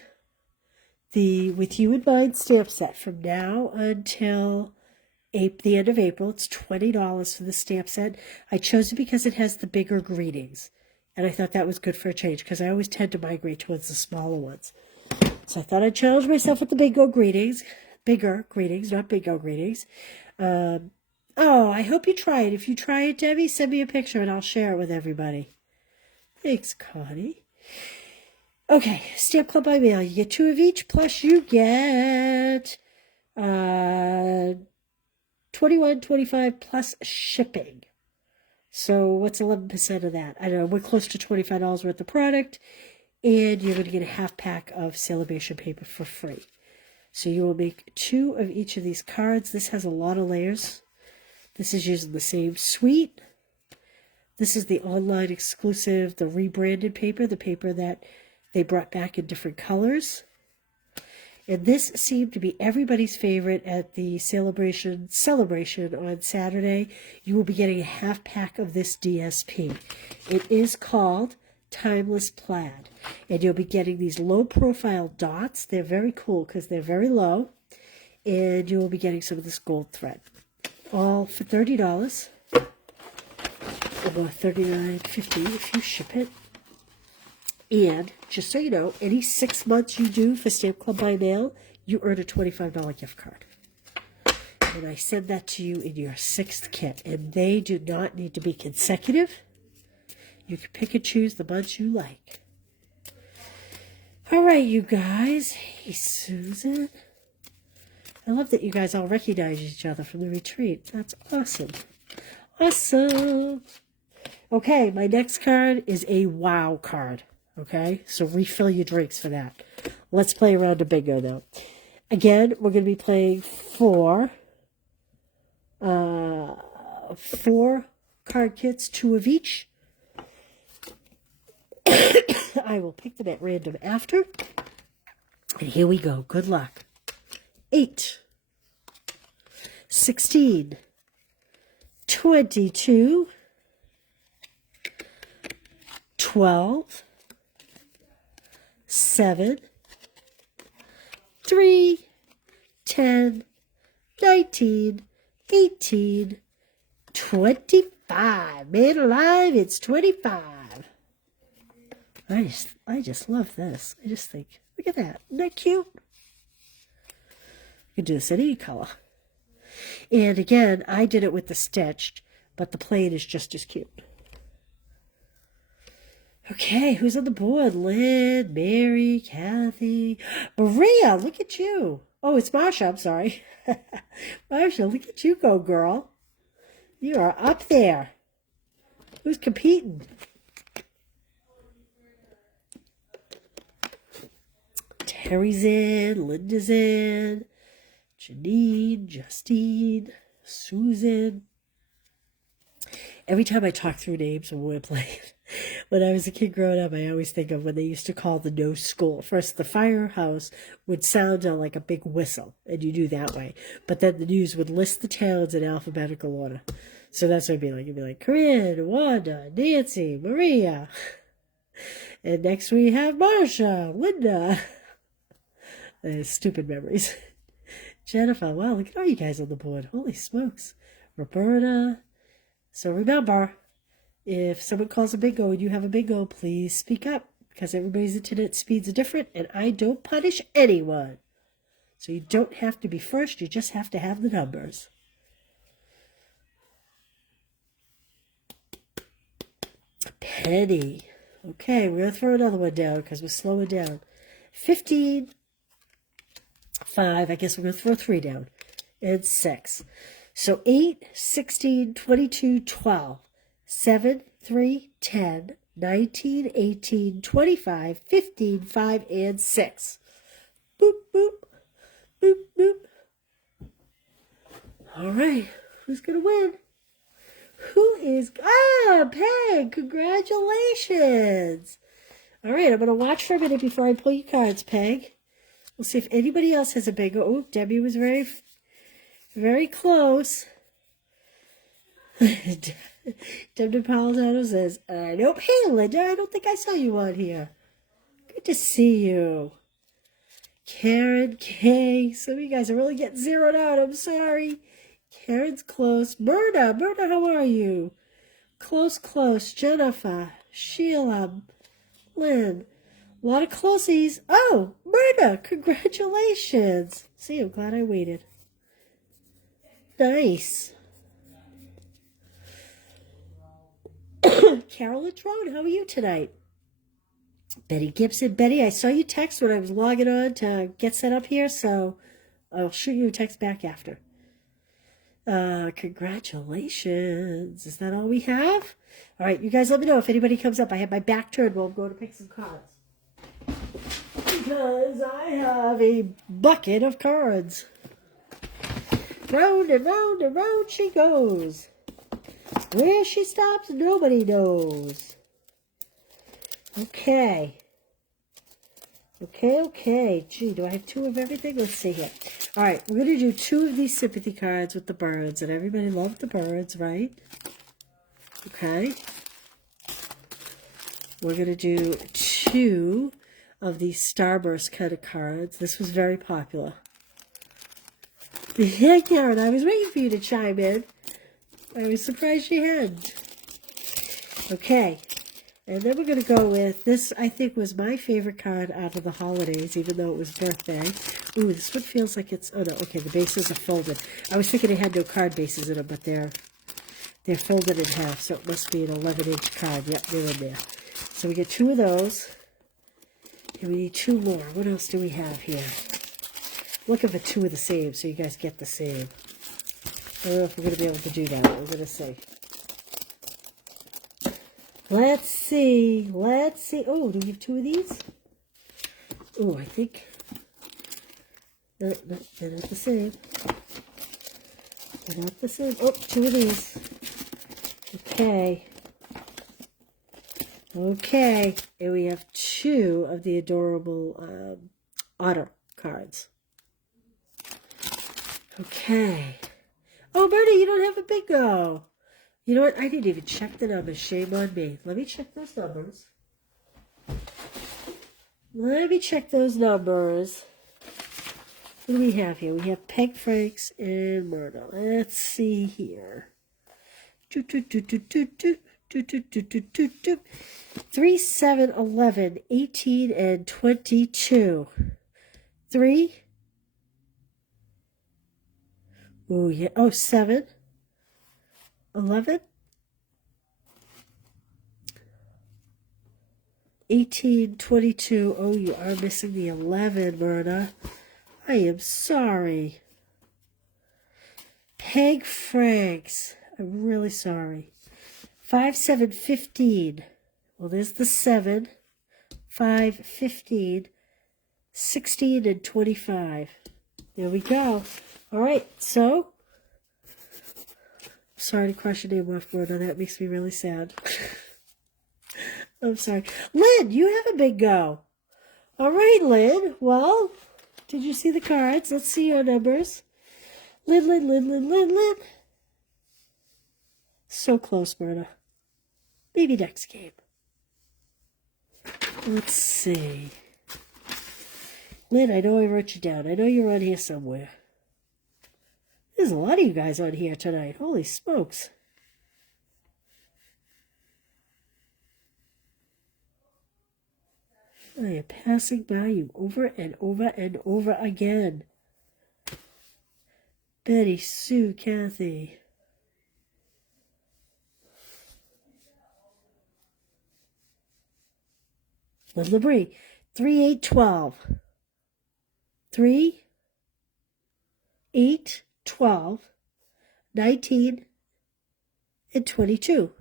the With You in Mind stamp set from now until the end of April. It's $20 for the stamp set. I chose it because it has the bigger greetings. And I thought that was good for a change because I always tend to migrate towards the smaller ones. So I thought I'd challenge myself with the bigger greetings, not bingo greetings. I hope you try it. If you try it, Debbie, send me a picture and I'll share it with everybody. Thanks, Connie. Okay, Stamp Club by mail. You get 2 of each, plus you get $21.25 plus shipping. So what's 11% of that? I don't know. We're close to $25 worth of product, and you're going to get a half pack of celebration paper for free. So you will make 2 of each of these cards. This has a lot of layers. This is using the same suite. This is the online exclusive, the rebranded paper, the paper that they brought back in different colors. And this seemed to be everybody's favorite at the celebration on Saturday. You will be getting a half pack of this DSP. It is called Timeless Plaid. And you'll be getting these low profile dots. They're very cool because they're very low. And you will be getting some of this gold thread. All for $30. About $39.50 if you ship it. And just so you know, any 6 months you do for Stamp Club by mail, you earn a $25 gift card. And I send that to you in your 6th kit. And they do not need to be consecutive. You can pick and choose the months you like. All right, you guys. Hey, Susan. I love that you guys all recognize each other from the retreat. That's awesome. Awesome. Okay, my next card is a wow card. Okay, so refill your drinks for that. Let's play around a bingo, though. Again, we're going to be playing 4 card kits, 2 of each. I will pick them at random after. And here we go. Good luck. 8, 16, 22, 12, 7, 3, 10, 19, 18, 25. Man alive, it's 25. I just love this. I just think, look at that. Isn't that cute? You can do this in any color. And again, I did it with the stitched, but the plain is just as cute. Okay, who's on the board? Lynn, Mary, Kathy, Maria, look at you. Oh, it's Marsha, I'm sorry. Marsha, look at you go, girl. You are up there. Who's competing? Terry's in, Linda's in, Janine, Justine, Susan. Every time I talk through names when we're playing, when I was a kid growing up, I always think of when they used to call the no school. First, the firehouse would sound like a big whistle, and you do that way. But then the news would list the towns in alphabetical order. So that's what it'd be like. It'd be like Corinne, Wanda, Nancy, Maria. And next we have Marsha, Linda. Stupid memories. Jennifer, wow, look at all you guys on the board. Holy smokes. Roberta. So remember, if someone calls a bingo and you have a bingo, please speak up, because everybody's internet speeds are different, and I don't punish anyone. So you don't have to be first, you just have to have the numbers. Penny. Okay, we're going to throw another one down because we're slowing down. 15, 5, I guess we're going to throw 3 down, and 6. So 8, 16, 22, 12, 7, 3, 10, 19, 18, 25, 15, 5, and 6. Boop, boop, boop, boop. All right, who's going to win? Who is... Ah, Peg, congratulations. All right, I'm going to watch for a minute before I pull your cards, Peg. We'll see if anybody else has a bingo. Oh, Debbie was very close. Deb Napolitano says, nope. Hey, Linda, I don't think I saw you on here. Good to see you. Karen K. Some of you guys are really getting zeroed out. I'm sorry. Karen's close. Myrna, how are you? Close. Jennifer, Sheila, Lynn. A lot of closies. Oh, Myrna, congratulations. See, I'm glad I waited. Nice. Carolyn Drone, how are you tonight? Betty Gibson. Betty, I saw you text when I was logging on to get set up here, so I'll shoot you a text back after. Congratulations. Is that all we have? All right, you guys let me know if anybody comes up. I have my back turned while I'm going to pick some cards. Because I have a bucket of cards. Round and round and round she goes. Where she stops, nobody knows. Okay. Gee, do I have 2 of everything? Let's see here. All right, we're going to do 2 of these sympathy cards with the birds, and everybody loved the birds, right? Okay. We're going to do 2 of these starburst kind of cards. This was very popular. Yeah, Karen, I was waiting for you to chime in. I was surprised you hadn't. Okay. And then we're going to go with this, I think, was my favorite card out of the holidays, even though it was birthday. Ooh, this one feels like it's, oh no, okay, the bases are folded. I was thinking it had no card bases in them, but they're folded in half, so it must be an 11-inch card. Yep, they're in there. So we get 2 of those. And we need 2 more. What else do we have here? Looking for 2 of the same, so you guys get the same. I don't know if we're going to be able to do that. We're going to see. Let's see. Oh, do we have 2 of these? Oh, I think. No, they're not the same. They're not the same. Oh, 2 of these. Okay. And we have 2 of the adorable otter cards. Okay. Oh, Bertie, you don't have a bingo. You know what? I didn't even check the numbers. Shame on me. Let me check those numbers. What do we have here? We have Peg Franks and Myrna. Let's see here. 3, 7, 11, 18, and 22. 3. Oh, yeah. Oh, 7. 11. 18, 22. Oh, you are missing the 11, Myrna. I am sorry. Peg Franks. I'm really sorry. 5, 7, 15. Well, there's the 7. 5, 15. 16 and 25. There we go. All right, so. Sorry to crush your name off, Myrna. That makes me really sad. I'm sorry. Lynn, you have a big go. All right, Lynn. Well, did you see the cards? Let's see your numbers. Lynn. So close, Myrna. Maybe next game. Let's see. Lynn, I know I wrote you down. I know you're on here somewhere. There's a lot of you guys on here tonight. Holy smokes. I am passing by you over and over and over again. Betty, Sue, Kathy. Lynn Labrie. 3, 8, 12. 3, 8, 12, 19, and 22.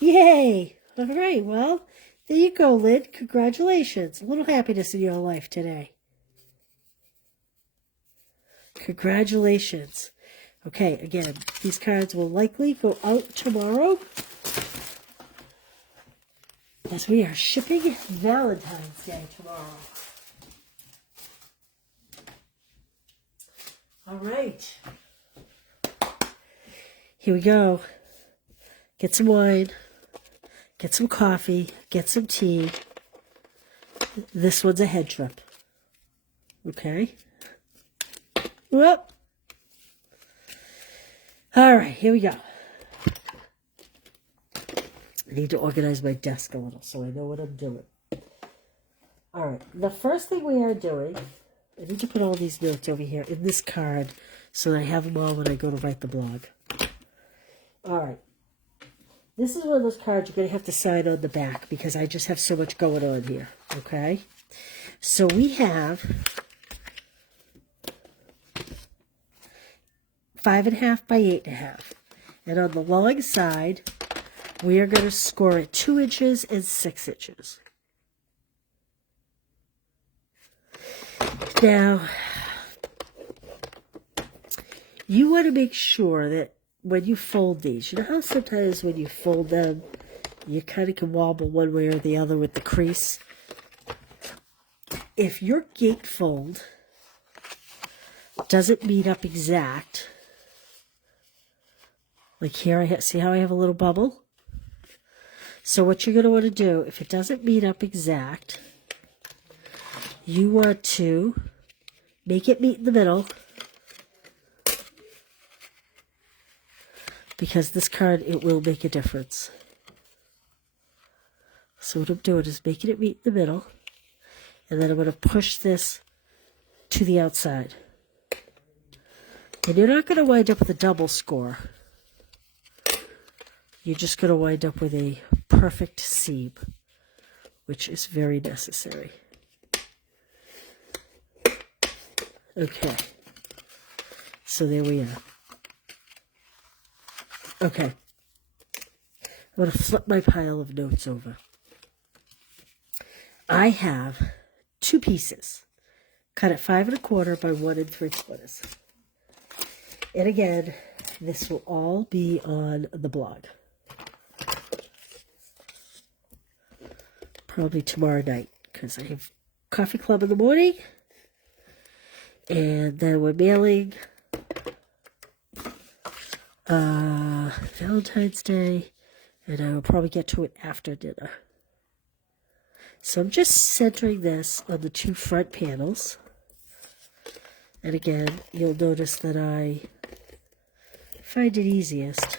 Yay! All right, well, there you go, Lynn. Congratulations. A little happiness in your life today. Congratulations. Okay, again, these cards will likely go out tomorrow as we are shipping Valentine's Day tomorrow. All right. Here we go. Get some wine. Get some coffee. Get some tea. This one's a head trip. Okay. Whoop. All right, here we go. I need to organize my desk a little so I know what I'm doing. All right, the first thing we are doing, I need to put all these notes over here in this card so that I have them all when I go to write the blog. All right. This is one of those cards you're going to have to sign on the back because I just have so much going on here, okay? So we have 5.5 by 8.5. And on the long side, we are going to score it 2 inches and 6 inches. Now, you want to make sure that when you fold these, you know how sometimes when you fold them, you kind of can wobble one way or the other with the crease? If your gatefold doesn't meet up exact, like here, see how I have a little bubble? So what you're going to want to do, if it doesn't meet up exact, you want to make it meet in the middle, because this card, it will make a difference. So what I'm doing is making it meet in the middle, and then I'm going to push this to the outside. And you're not going to wind up with a double score. You're just going to wind up with a perfect seam, which is very necessary. Okay. So there we are. Okay. I'm going to flip my pile of notes over. I have 2 pieces, cut at 5 1/4 by 1 3/4. And again, this will all be on the blog. Probably tomorrow night, because I have coffee club in the morning, and then we're mailing Valentine's Day, and I will probably get to it after dinner. So I'm just centering this on the 2 front panels. And again, you'll notice that I find it easiest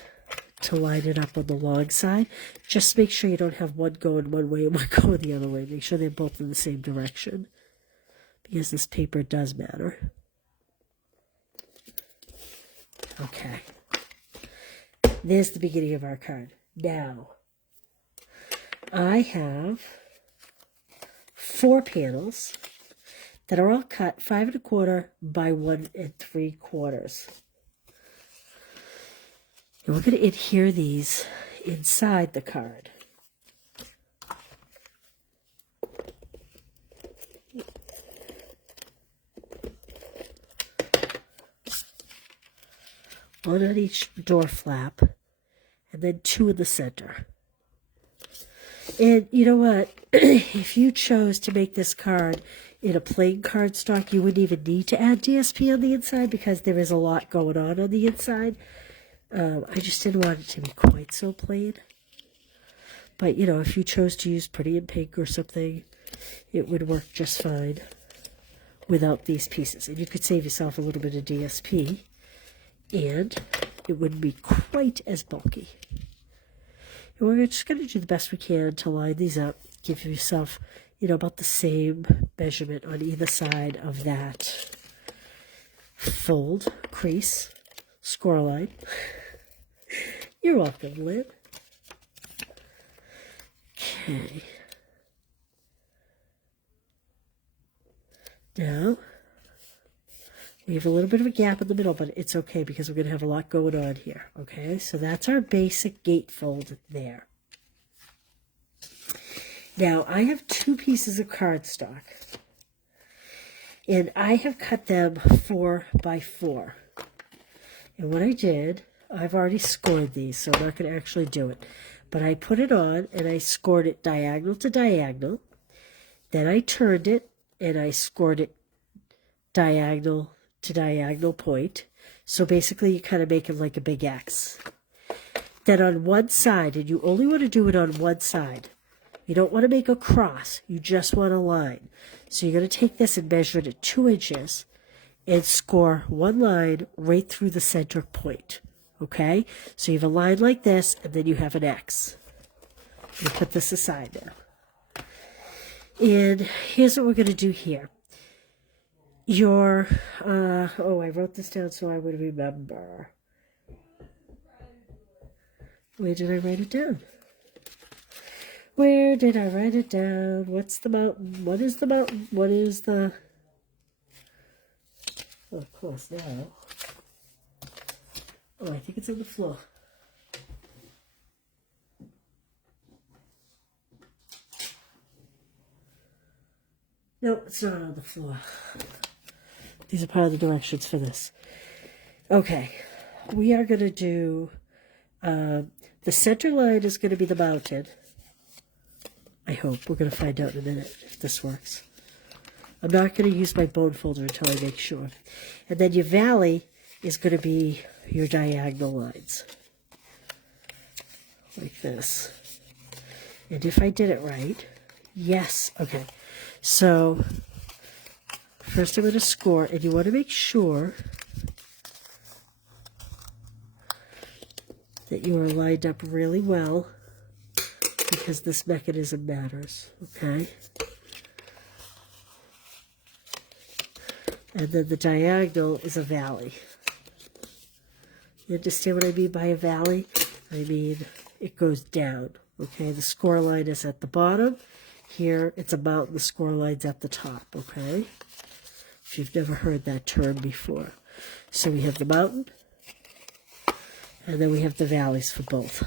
to line it up on the long side. Just make sure you don't have one going one way and one going the other way. Make sure they're both in the same direction, because this paper does matter. Okay. There's the beginning of our card. Now, I have 4 panels that are all cut 5 1/4 by 1 3/4. And we're going to adhere these inside the card. One on each door flap, and then 2 in the center. And you know what? If you chose to make this card in a plain cardstock, you wouldn't even need to add DSP on the inside, because there is a lot going on the inside. I just didn't want it to be quite so plain. But, you know, if you chose to use Pretty in Pink or something, it would work just fine without these pieces. And you could save yourself a little bit of DSP, and it wouldn't be quite as bulky. And we're just going to do the best we can to line these up. Give yourself, you know, about the same measurement on either side of that fold, crease, score line. You're welcome, Lynn. Okay. Now, we have a little bit of a gap in the middle, but it's okay because we're going to have a lot going on here. Okay, so that's our basic gatefold there. Now, I have 2 pieces of cardstock, and I have cut them 4 by 4. And what I did, I've already scored these, so I'm not going to actually do it. But I put it on, and I scored it diagonal to diagonal. Then I turned it, and I scored it diagonal to diagonal point. So basically, you kind of make it like a big X. Then on one side, and you only want to do it on one side. You don't want to make a cross. You just want a line. So you're going to take this and measure it at 2 inches and score one line right through the center point. Okay? So you have a line like this, and then you have an X. We'll put this aside now. And here's what we're going to do here. Your, I wrote this down so I would remember. Where did I write it down? Where did I write it down? What's the mountain? What is the mountain? What is the... Oh, of course, now. Oh, I think it's on the floor. No, it's not on the floor. These are part of the directions for this. Okay, we are going to do... the center line is going to be the mountain. I hope. We're going to find out in a minute if this works. I'm not going to use my bone folder until I make sure. And then your valley is going to be your diagonal lines. Like this. And if I did it right, yes. Okay. So, first I'm going to score, and you want to make sure that you are lined up really well, because this mechanism matters, okay? And then the diagonal is a valley. You understand what I mean by a valley? I mean, it goes down, okay? The score line is at the bottom. Here, it's a mountain. The score line's at the top, okay? If you've never heard that term before. So we have the mountain, and then we have the valleys for both.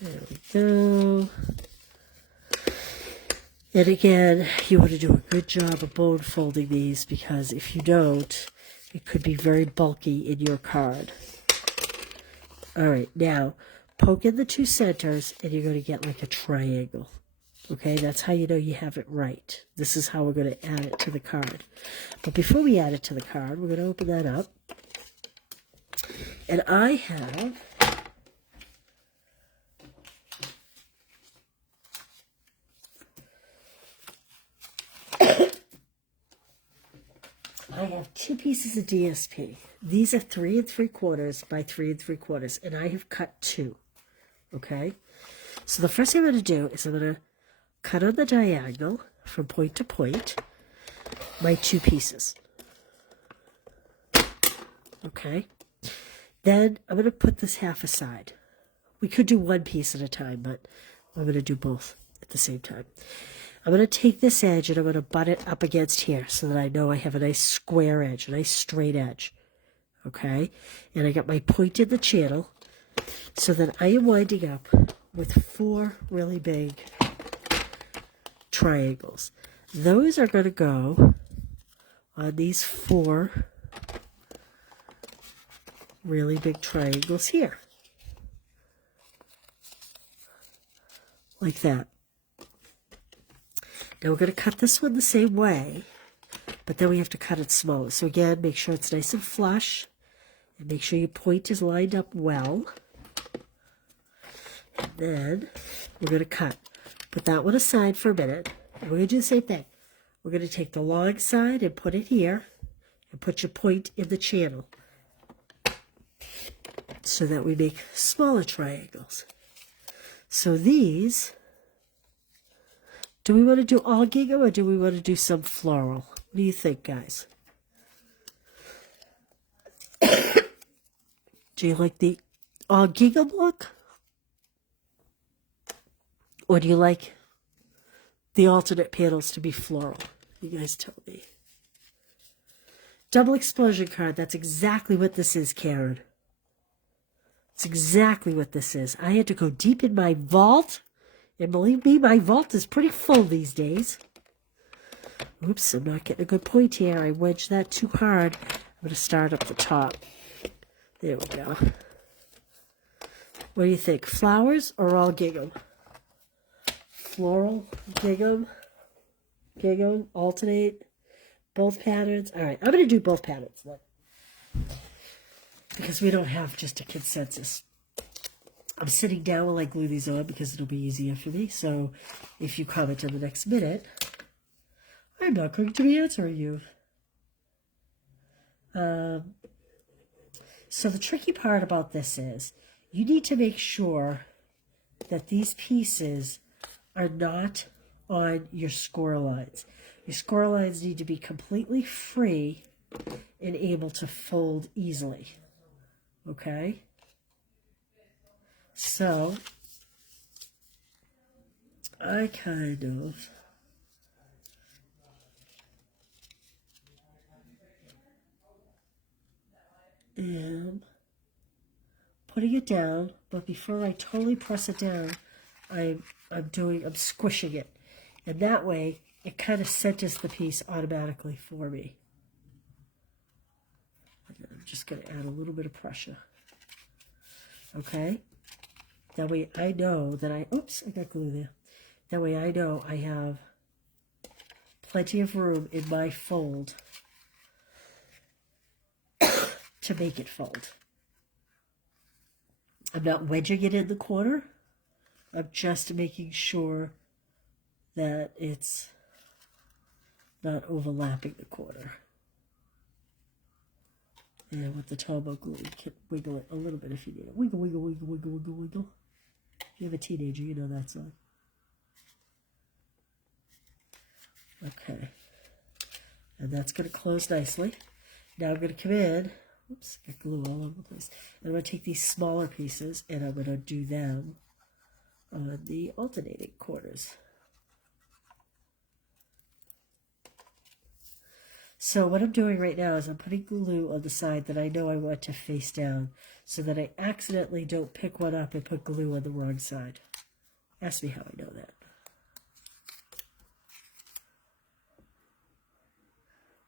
There we go. And again, you want to do a good job of bone folding these, because if you don't, it could be very bulky in your card. All right, now poke in the two centers, and you're going to get like a triangle. Okay, that's how you know you have it right. This is how we're going to add it to the card. But before we add it to the card, we're going to open that up. And I have two pieces of DSP. These are 3 3/4 by 3 3/4, and I have cut 2. Okay, so the first thing I'm going to do is I'm going to cut on the diagonal from point to point my 2 pieces. Okay, then I'm going to put this half aside. We could do one piece at a time, but I'm going to do both at the same time. I'm going to take this edge and I'm going to butt it up against here so that I know I have a nice square edge, a nice straight edge. Okay, and I got my point in the channel, so that I am winding up with 4 really big triangles. Those are going to go on these 4 really big triangles here. Like that. Now we're going to cut this one the same way, but then we have to cut it smaller. So again, make sure it's nice and flush, and make sure your point is lined up well. And then we're going to cut. Put that one aside for a minute. And we're going to do the same thing. We're going to take the long side and put it here, and put your point in the channel, so that we make smaller triangles. So these, do we want to do all gingham, or do we want to do some floral? What do you think, guys? Do you like the all gingham look? Or do you like the alternate panels to be floral? You guys tell me. Double explosion card. That's exactly what this is, Karen. It's exactly what this is. I had to go deep in my vault. And believe me, my vault is pretty full these days. Oops, I'm not getting a good point here. I wedged that too hard. I'm going to start up the top. There we go. What do you think? Flowers or all gingham? Floral, gingham, alternate, both patterns. All right, I'm going to do both patterns then, because we don't have just a consensus. I'm sitting down while I glue these on because it'll be easier for me. So if you comment in the next minute, I'm not going to be answering you. So the tricky part about this is you need to make sure that these pieces are not on your score lines. Your score lines need to be completely free and able to fold easily. Okay? So I kind of am putting it down, but before I totally press it down, I'm squishing it. And that way, it kind of centers the piece automatically for me. I'm just going to add a little bit of pressure. Okay? That way I know that oops, I got glue there. That way I know I have plenty of room in my fold to make it fold. I'm not wedging it in the corner. I'm just making sure that it's not overlapping the corner. And with the Tombow glue, you can wiggle it a little bit if you need it. Wiggle, wiggle, wiggle, wiggle, wiggle, wiggle. If you have a teenager, you know that song. Okay. And that's going to close nicely. Now I'm going to come in. Oops, got glue all over the place. And I'm going to take these smaller pieces and I'm going to do them on the alternating corners. So what I'm doing right now is I'm putting glue on the side that I know I want to face down so that I accidentally don't pick one up and put glue on the wrong side. Ask me how I know that.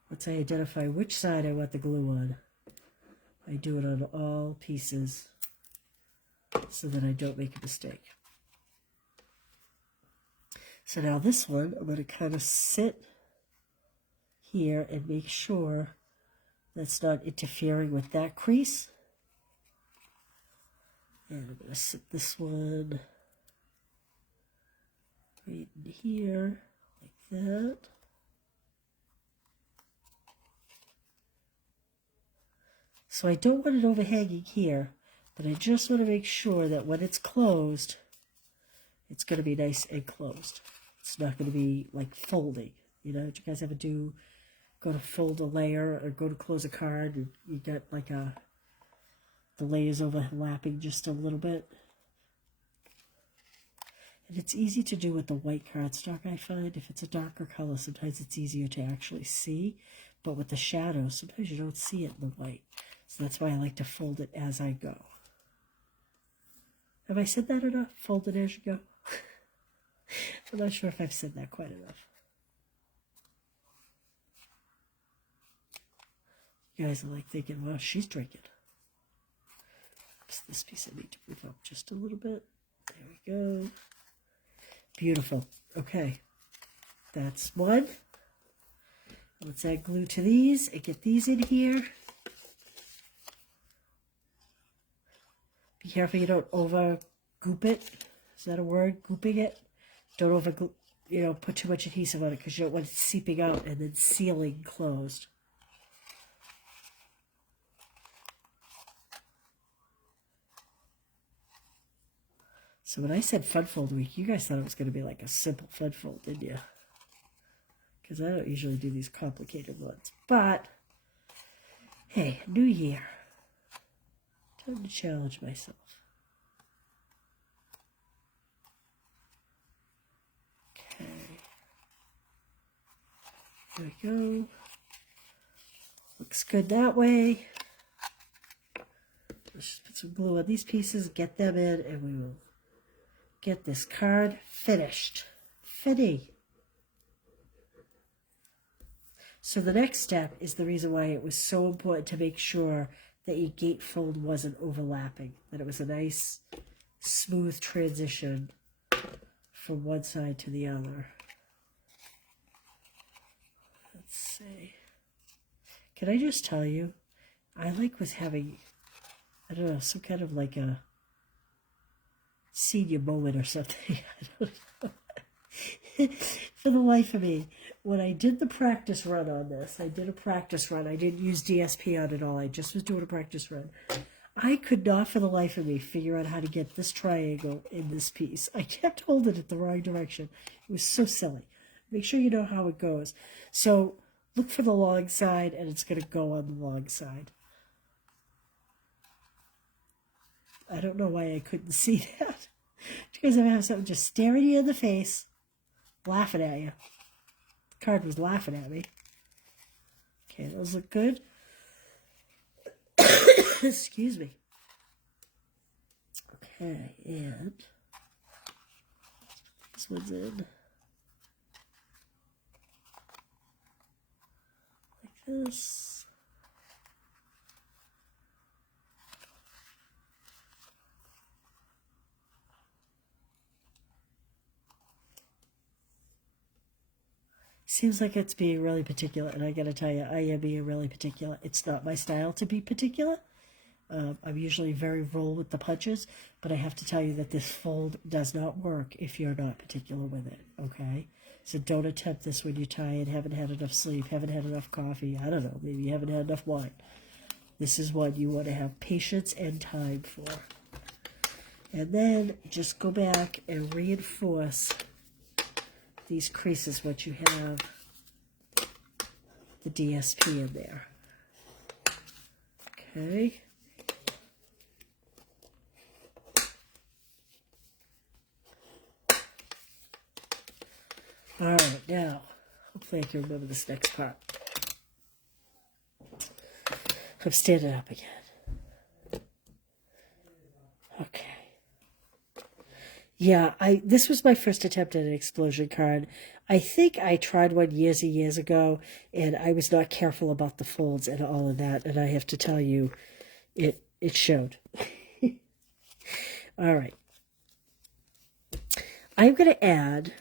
Once I identify which side I want the glue on, I do it on all pieces so that I don't make a mistake. So now this one, I'm going to kind of sit here and make sure that's not interfering with that crease. And I'm going to sit this one right in here, like that. So I don't want it overhanging here, but I just want to make sure that when it's closed, it's going to be nice and closed. It's not going to be like folding. You know, did you guys ever go to fold a layer or go to close a card, and you get like the layers overlapping just a little bit. And it's easy to do with the white cardstock, I find. If it's a darker color, sometimes it's easier to actually see. But with the shadows, sometimes you don't see it in the white. So that's why I like to fold it as I go. Have I said that enough? Fold it as you go? I'm not sure if I've said that quite enough. You guys are like thinking, well, she's drinking. Oops, this piece I need to move up just a little bit. There we go. Beautiful. Okay. That's one. Let's add glue to these and get these in here. Be careful you don't over goop it. Is that a word? Gooping it? Don't over, put too much adhesive on it because you don't want it seeping out and then sealing closed. So when I said Fun Fold Week, you guys thought it was going to be like a simple Fun Fold, didn't you? Because I don't usually do these complicated ones. But, hey, new year. Time to challenge myself. Okay. There we go. Looks good that way. Let's just put some glue on these pieces, get them in, and we will get this card finished. Finny. So the next step is the reason why it was so important to make sure that your gatefold wasn't overlapping, that it was a nice, smooth transition from one side to the other. Let's see. Can I just tell you, I was having, I don't know, some kind of like a senior moment or something. I don't know. For the life of me, when I did the practice run on this, I did a practice run. I didn't use DSP on it all. I just was doing a practice run. I could not for the life of me figure out how to get this triangle in this piece. I kept holding it the wrong direction. It was so silly. Make sure you know how it goes. So look for the long side, and it's going to go on the long side. I don't know why I couldn't see that. Because I have something just staring you in the face, laughing at you. The card was laughing at me. Okay, those look good. Excuse me. Okay, and this one's in like this. Seems like it's being really particular, and I gotta tell you, I am being really particular. It's not my style to be particular. I'm usually very roll with the punches, but I have to tell you that this fold does not work if you're not particular with it, okay? So don't attempt this when you're tired, haven't had enough sleep, haven't had enough coffee, I don't know, maybe you haven't had enough wine. This is what you want to have patience and time for. And then just go back and reinforce these creases once you have the DSP in there. Okay. All right, now, hopefully I can remember this next part. I'm standing up again. Okay. Yeah, this was my first attempt at an explosion card. I think I tried one years and years ago, and I was not careful about the folds and all of that, and I have to tell you, it showed. All right. I'm going to add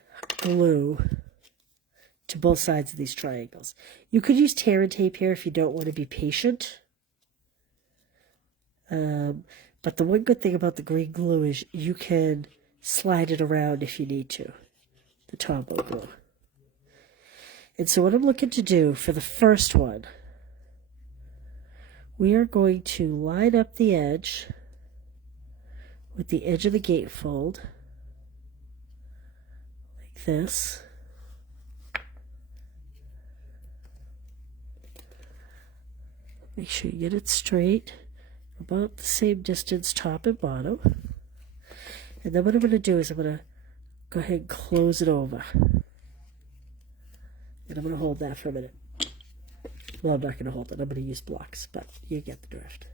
glue to both sides of these triangles. You could use tear and tape here if you don't want to be patient. But the one good thing about the green glue is you can slide it around if you need to, the Tombow glue. And so what I'm looking to do for the first one, we are going to line up the edge with the edge of the gatefold, like this. Make sure you get it straight, about the same distance top and bottom. And then what I'm going to do is I'm going to go ahead and close it over. And I'm going to hold that for a minute. Well, I'm not going to hold it. I'm going to use blocks, but you get the drift.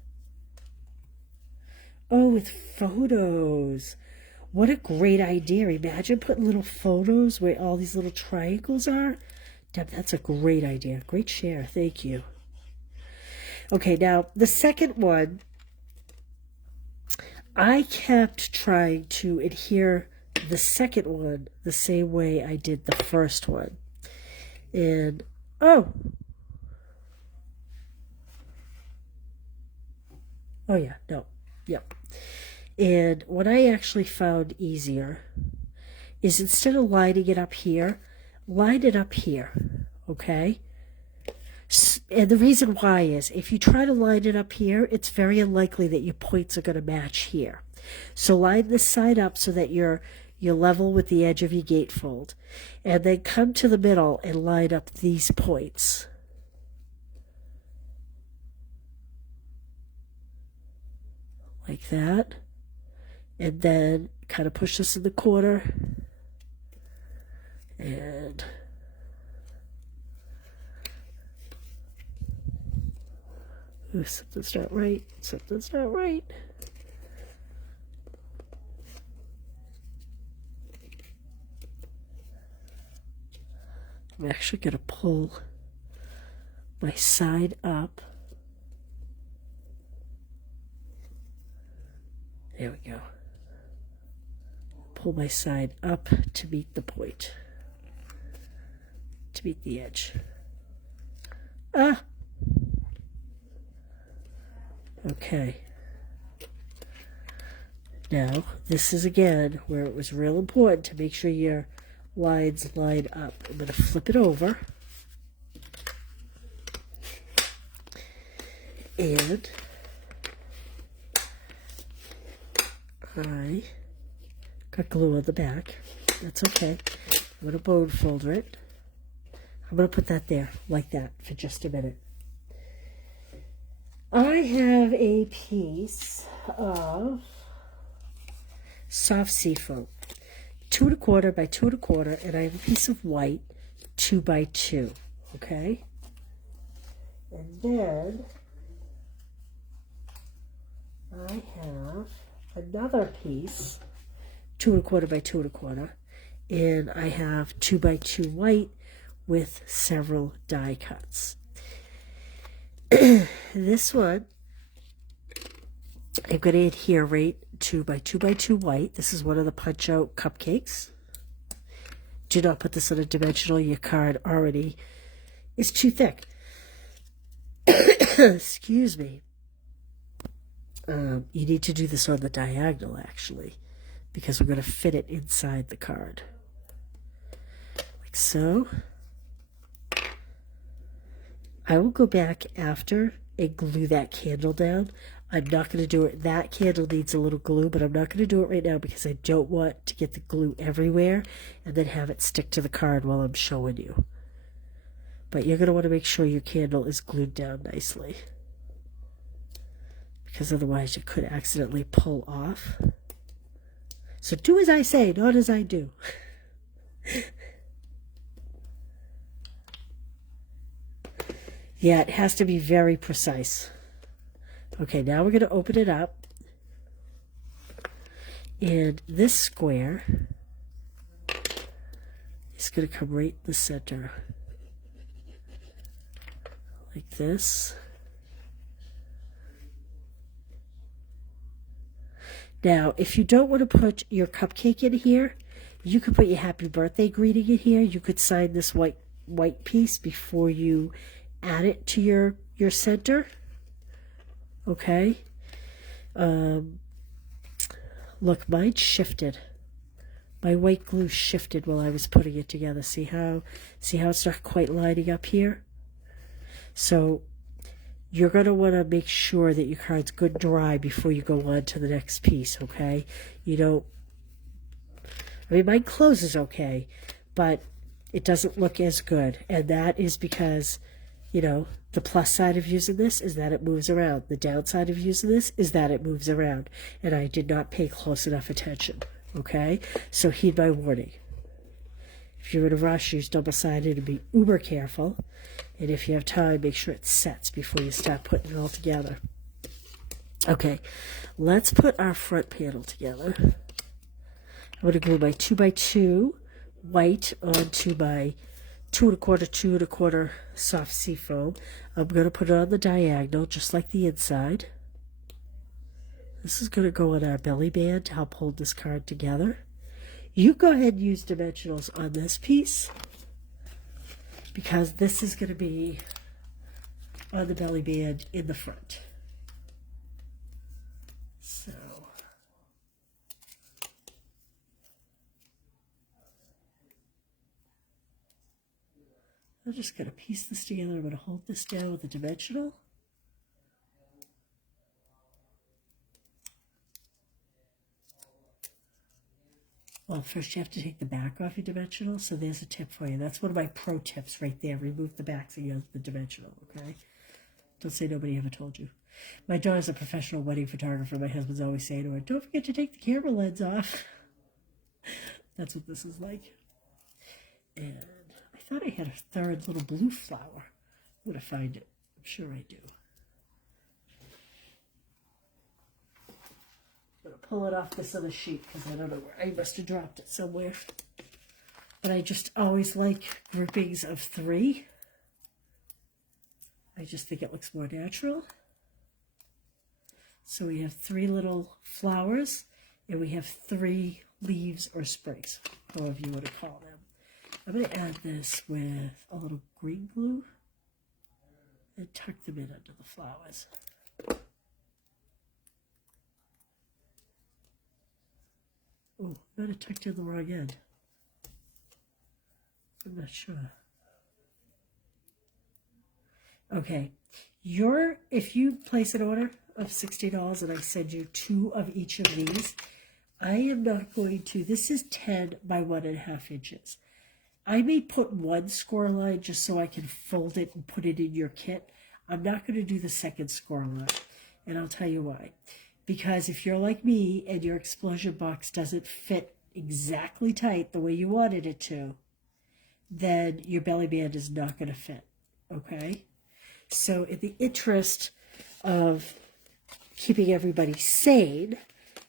Oh, with photos. What a great idea. Imagine putting little photos where all these little triangles are. Deb, that's a great idea. Great share. Thank you. Okay, now the second one, I kept trying to adhere the second one the same way I did the first one. And, oh yeah, no, yep. And what I actually found easier is instead of lining it up here, line it up here, okay? And the reason why is if you try to line it up here, it's very unlikely that your points are going to match here. So line this side up so that you're level with the edge of your gatefold. And then come to the middle and line up these points. Like that. And then kind of push this in the corner. And ooh, something's not right. Something's not right. I'm actually going to pull my side up. There we go. Pull my side up to meet the point. To meet the edge. Ah! Okay. Now, this is again where it was real important to make sure you're lines line up. I'm going to flip it over. And I got glue on the back. That's okay. I'm going to bone folder it. I'm going to put that there like that for just a minute. I have a piece of soft seafoam, 2 1/4 by 2 1/4, and I have a piece of white, 2 by 2. Okay, and then I have another piece, 2 1/4 by 2 1/4, and I have 2 by 2 white with several die cuts. This one, I'm going to adhere right 2 by 2 by 2 white. This is one of the punch out cupcakes. Do not put this on a dimensional. Your card already is too thick. Excuse me. You need to do this on the diagonal, actually, because we're going to fit it inside the card. Like so. I will go back after and glue that candle down. I'm not going to do it. That candle needs a little glue, but I'm not going to do it right now because I don't want to get the glue everywhere and then have it stick to the card while I'm showing you. But you're going to want to make sure your candle is glued down nicely, because otherwise you could accidentally pull off. So do as I say, not as I do. Yeah, it has to be very precise. Okay, now we're going to open it up. And this square is going to come right in the center. Like this. Now, if you don't want to put your cupcake in here, you could put your happy birthday greeting in here. You could sign this white piece before you add it to your center. Okay. Look, mine shifted. My white glue shifted while I was putting it together. See how it's not quite lining up here? So you're going to want to make sure that your card's good and dry before you go on to the next piece, okay? You don't... I mean, mine closes okay, but it doesn't look as good. And that is because, you know, the plus side of using this is that it moves around. The downside of using this is that it moves around. And I did not pay close enough attention, okay? So heed my warning. If you're in a rush, use double-sided and be uber careful. And if you have time, make sure it sets before you start putting it all together. Okay, let's put our front panel together. I'm going to glue my 2 by 2 white onto my 2 1/4, 2 1/4 soft seafoam. I'm going to put it on the diagonal, just like the inside. This is going to go on our belly band to help hold this card together. You go ahead and use dimensionals on this piece, because this is going to be on the belly band in the front. So I'm just going to piece this together. I'm going to hold this down with a dimensional. Well, first you have to take the back off your dimensional, so there's a tip for you. That's one of my pro tips right there. Remove the back so you have the dimensional, okay? Don't say nobody ever told you. My daughter's a professional wedding photographer. My husband's always saying to her, don't forget to take the camera lens off. That's what this is like. And I thought I had a third little blue flower. I'm going to find it. I'm sure I do. I'm going to pull it off this other sheet because I don't know where. I must have dropped it somewhere. But I just always like groupings of 3. I just think it looks more natural. So we have 3 little flowers, and we have 3 leaves or sprigs, however you want to call them. I'm going to add this with a little green glue and tuck them in under the flowers. Oh, I might have tucked in the wrong end. I'm not sure. Okay, if you place an order of $60 and I send you 2 of each of these, I am not going to, this is 10 by 1.5 inches. I may put 1 score line just so I can fold it and put it in your kit. I'm not going to do the second score line, and I'll tell you why. Because if you're like me and your explosion box doesn't fit exactly tight the way you wanted it to, then your belly band is not going to fit, okay? So in the interest of keeping everybody sane,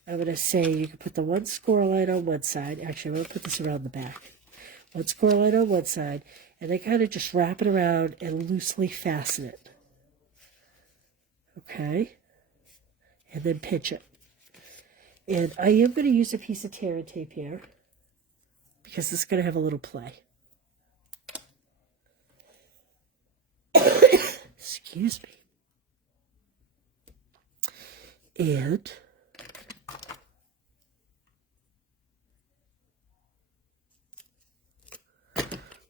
I'm going to say you can put the 1 score line on one side. Actually, I'm going to put this around the back. 1 score line on one side, and then kind of just wrap it around and loosely fasten it. Okay? And then pinch it. And I am going to use a piece of tear and tape here because this is going to have a little play. Excuse me. And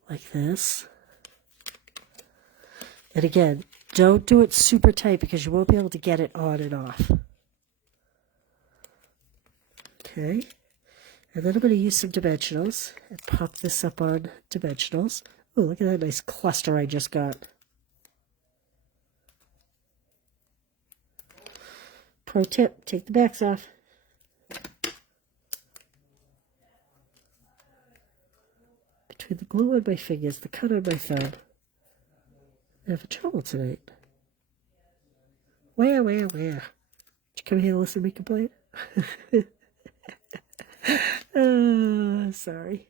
like this. And again, don't do it super tight because you won't be able to get it on and off. Okay. And then I'm going to use some dimensionals and pop this up on dimensionals. Oh, look at that nice cluster I just got. Pro tip, take the backs off. Between the glue on my fingers, the cut on my thumb, I'm having trouble tonight. Where? Did you come here to listen to me complain? Sorry.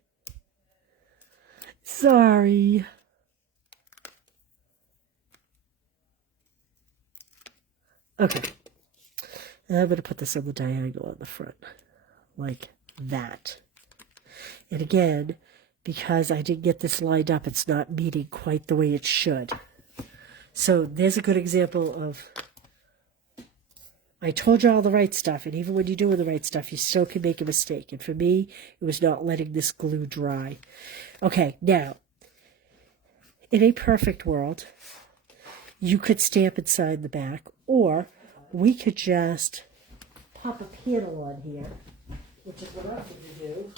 Sorry. Okay. And I'm going to put this on the diagonal on the front, like that. And again, because I didn't get this lined up, it's not meeting quite the way it should. So there's a good example of, I told you all the right stuff, and even when you're doing the right stuff, you still can make a mistake. And for me, it was not letting this glue dry. Okay, now, in a perfect world, you could stamp and sign the back, or we could just pop a panel on here, which is what I'm going to do.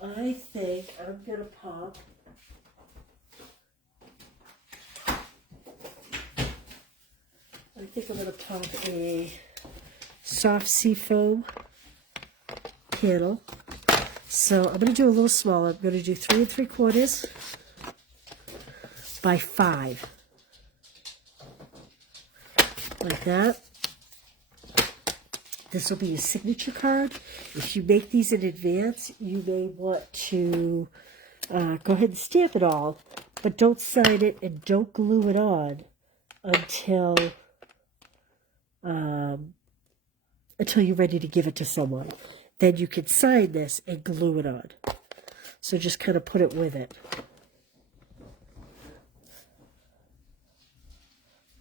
I think I'm going to pop a soft seafoam panel. So I'm going to do a little smaller. I'm going to do 3 3/4 by 5. Like that. This will be a signature card. If you make these in advance, you may want to go ahead and stamp it all, but don't sign it and don't glue it on until you're ready to give it to someone. Then you can sign this and glue it on. So just kind of put it with it.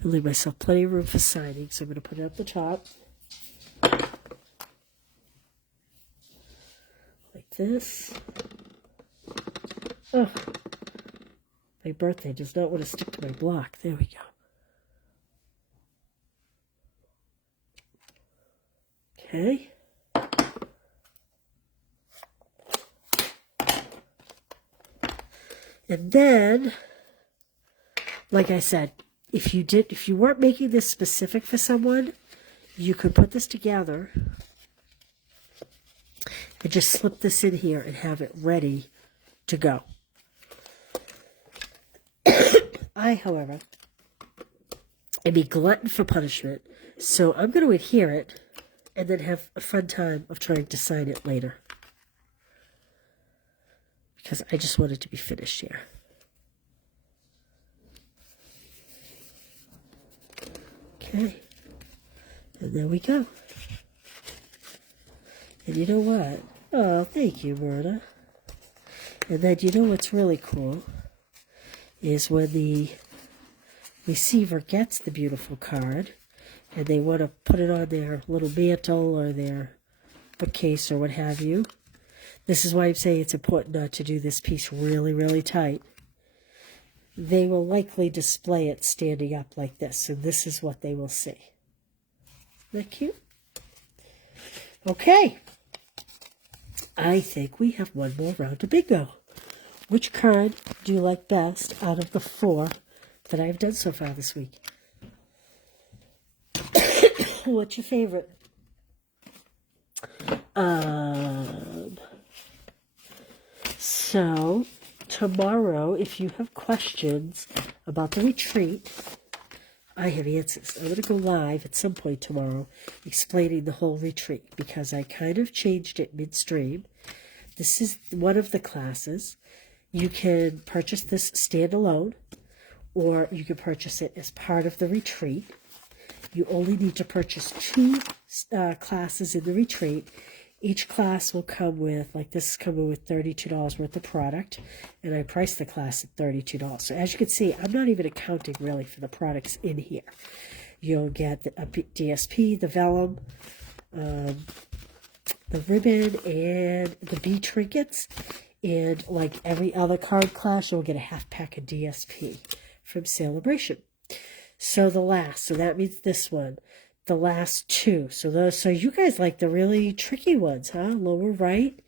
I'll leave myself plenty of room for signing, so I'm going to put it up the top. Like this. Oh, my birthday does not want to stick to my block. There we go. Okay. And then, like I said, if you weren't making this specific for someone, you could put this together and just slip this in here and have it ready to go. I, however, am a glutton for punishment, so I'm going to adhere it and then have a fun time of trying to sign it later. Because I just want it to be finished here. Okay. And there we go. And you know what? Oh, thank you, Myrna. And then you know what's really cool is when the receiver gets the beautiful card and they want to put it on their little mantle or their bookcase or what have you, This is why I'm saying it's important not to do this piece really, really tight. They will likely display it standing up like this, so this is what they will see. Isn't that cute? Okay. I think we have one more round of bingo. Which card do you like best out of the 4 that I've done so far this week? What's your favorite? So, tomorrow, if you have questions about the retreat, I have answers. I'm going to go live at some point tomorrow explaining the whole retreat because I kind of changed it midstream. This is one of the classes. You can purchase this standalone, or you can purchase it as part of the retreat. You only need to purchase 2 classes in the retreat. Each class will come with, like this is coming with $32 worth of product, and I priced the class at $32. So as you can see, I'm not even accounting really for the products in here. You'll get a DSP, the vellum, the ribbon, and the bee trinkets. And like every other card class, you'll get a half pack of DSP from Celebration. So that means this one, the last 2. So you guys like the really tricky ones, huh? Lower right.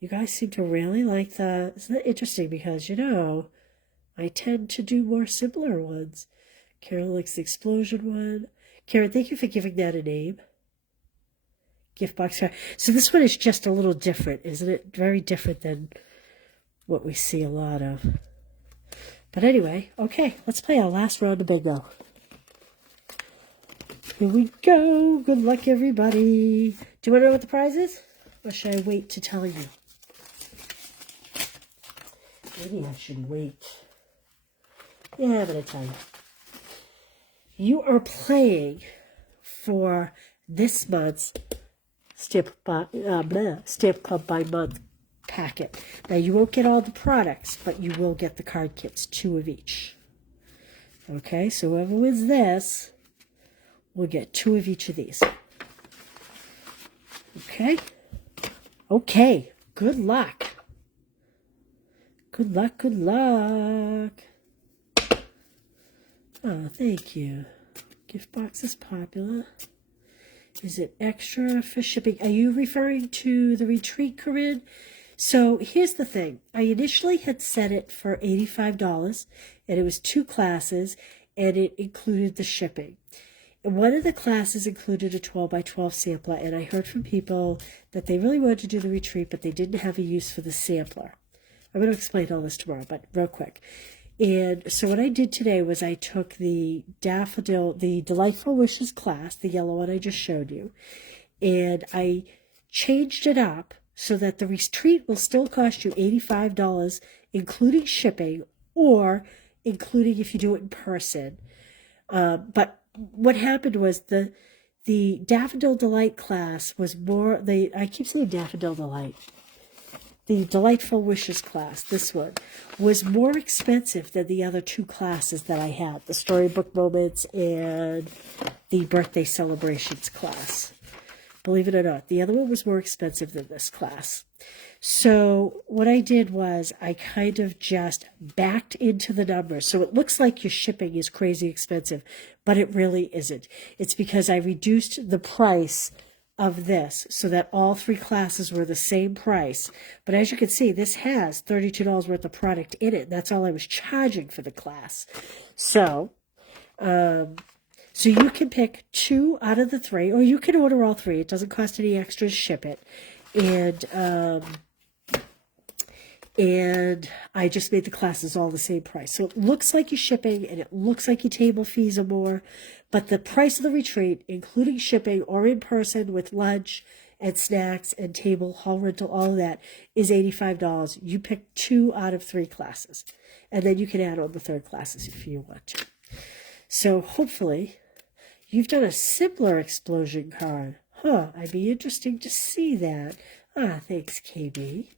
You guys seem to really like the, isn't that interesting? Because, you know, I tend to do more similar ones. Karen likes the explosion one. Karen, thank you for giving that a name. Gift box card. So this one is just a little different, isn't it? Very different than what we see a lot of. But anyway, okay, let's play our last round of bingo. Here we go. Good luck, everybody. Do you want to know what the prize is? Or should I wait to tell you? Maybe I should wait. Yeah, I'm going to tell you. You are playing for this month's Stamp Club by Month packet. Now, you won't get all the products, but you will get the card kits, 2 of each. Okay, so whoever wins this will get 2 of each of these. Okay? Okay, good luck. Good luck, good luck. Oh, thank you. Gift box is popular. Is it extra for shipping? Are you referring to the retreat, Corinne? So here's the thing. I initially had set it for $85, and it was 2 classes, and it included the shipping. And one of the classes included a 12 by 12 sampler, and I heard from people that they really wanted to do the retreat, but they didn't have a use for the sampler. I'm going to explain all this tomorrow, but real quick. And so what I did today was I took the Delightful Wishes class, the yellow one I just showed you, and I changed it up so that the retreat will still cost you $85, including shipping, or including if you do it in person. But what happened was the Daffodil Delight class was more, I keep saying Daffodil Delight. The Delightful Wishes class, this one, was more expensive than the other 2 classes that I had, the Storybook Moments and the Birthday Celebrations class. Believe it or not, the other one was more expensive than this class. So what I did was I kind of just backed into the numbers. So it looks like your shipping is crazy expensive, but it really isn't. It's because I reduced the price of this so that all 3 classes were the same price. But as you can see, this has $32 worth of product in it. That's all I was charging for the class. So, so you can pick 2 out of the 3, or you can order all 3. It doesn't cost any extra to ship it. And I just made the classes all the same price. So it looks like you're shipping, and it looks like your table fees are more, but the price of the retreat, including shipping or in person with lunch and snacks and table, hall rental, all of that, is $85. You pick 2 out of 3 classes, and then you can add on the 3rd classes if you want to. So hopefully you've done a simpler explosion card. I'd be interesting to see that. Thanks, KB.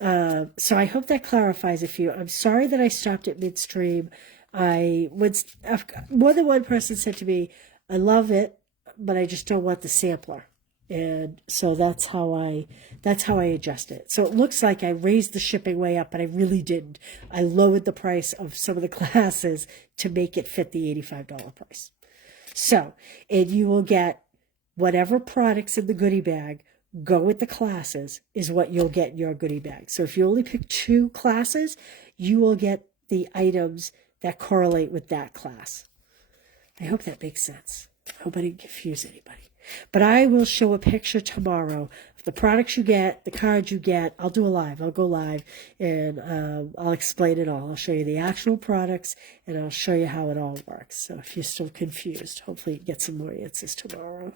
So I hope that clarifies a few. I'm sorry that I stopped at midstream. More than one person said to me, I love it, but I just don't want the sampler. And so that's how I adjust it. So it looks like I raised the shipping way up, but I really didn't. I lowered the price of some of the classes to make it fit the $85 price. So, and you will get whatever products in the goodie bag go with the classes is what you'll get in your goodie bag. So if you only pick 2 classes, you will get the items that correlate with that class. I hope that makes sense. I hope I didn't confuse anybody. But I will show a picture tomorrow of the products you get, the cards you get. I'll do a live. I'll go live and I'll explain it all. I'll show you the actual products and I'll show you how it all works. So if you're still confused, hopefully you get some more answers tomorrow.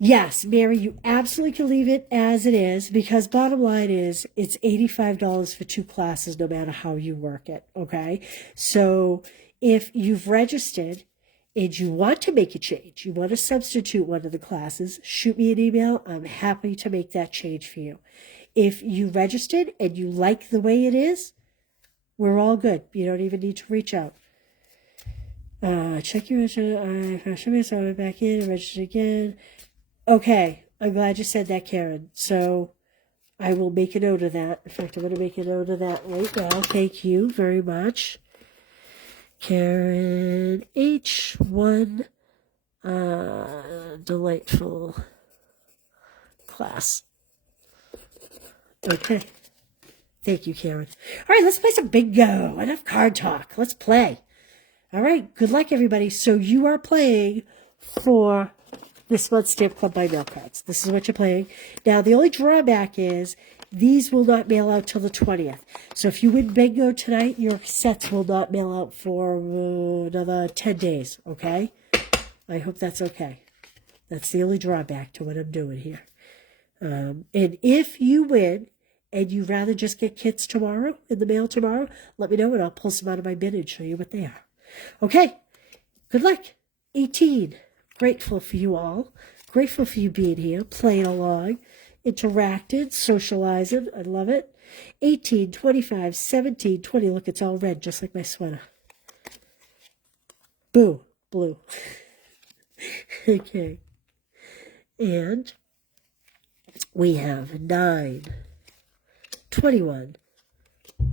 Yes, Mary, you absolutely can leave it as it is because bottom line is it's $85 for 2 classes no matter how you work it, okay? So if you've registered and you want to make a change, you want to substitute one of the classes, shoot me an email. I'm happy to make that change for you. If you registered and you like the way it is, we're all good. You don't even need to reach out. Check your registration. So I went back in and registered again. Okay, I'm glad you said that, Karen. So I will make a note of that. In fact, I'm going to make a note of that right now. Thank you very much. Karen H1, delightful class. Okay. Thank you, Karen. All right, let's play some bingo. Enough card talk. Let's play. All right, good luck, everybody. So you are playing for this month's Stamp Club by Mail cards. This is what you're playing. Now, the only drawback is these will not mail out till the 20th. So if you win bingo tonight, your sets will not mail out for another 10 days, okay? I hope that's okay. That's the only drawback to what I'm doing here. And if you win and you'd rather just get kits tomorrow, in the mail tomorrow, let me know and I'll pull some out of my bin and show you what they are. Okay, good luck. 18. Grateful for you all. Grateful for you being here, playing along, interacted, socializing. I love it. 18, 25, 17, 20. Look, it's all red, just like my sweater. Boo, blue. Okay. And we have 9, 21,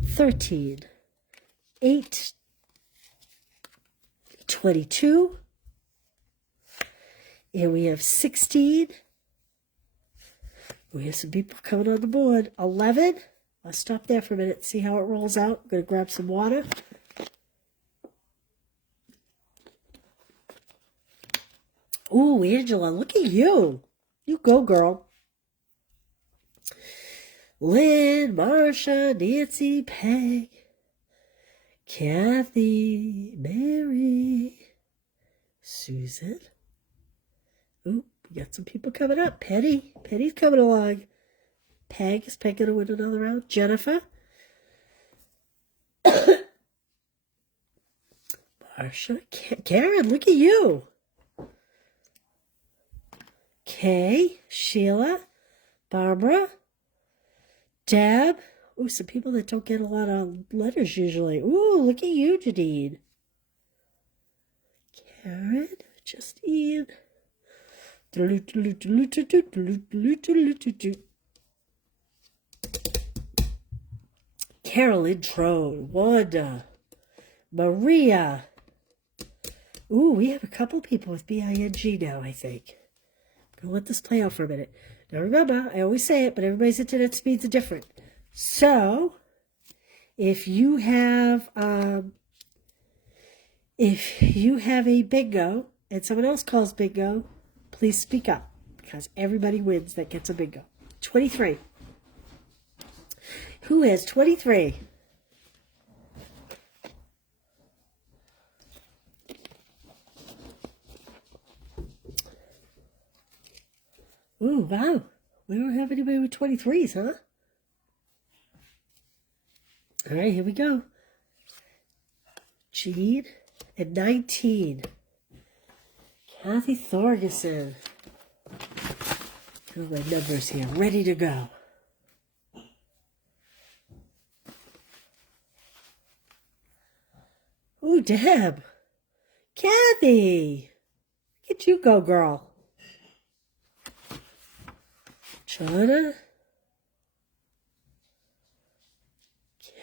13, 8, 22, and we have 16. We have some people coming on the board. 11. I'll stop there for a minute, see how it rolls out. I'm going to grab some water. Ooh, Angela, look at you. You go, girl. Lynn, Marsha, Nancy, Peg, Kathy, Mary, Susan. Ooh, we got some people coming up. Penny's coming along. Peg, is Peg going to win another round? Jennifer. Marsha, Karen, look at you. Kay, Sheila, Barbara, Deb. Ooh, some people that don't get a lot of letters usually. Ooh, look at you, Janine. Karen, Justine. Carolyn Trone, Wanda, Maria. Ooh, we have a couple people with BING now, I think. I'm going to let this play out for a minute. Now remember, I always say it, but everybody's internet speeds are different. So, if you have a bingo and someone else calls bingo, please speak up because everybody wins that gets a bingo. 23. Who has 23? Ooh, wow. We don't have anybody with 23s, huh? All right, here we go. Jean at 19. Kathy Thorgerson. Got my numbers here, ready to go. Ooh, Deb. Kathy. Look at you go, girl. Shauna,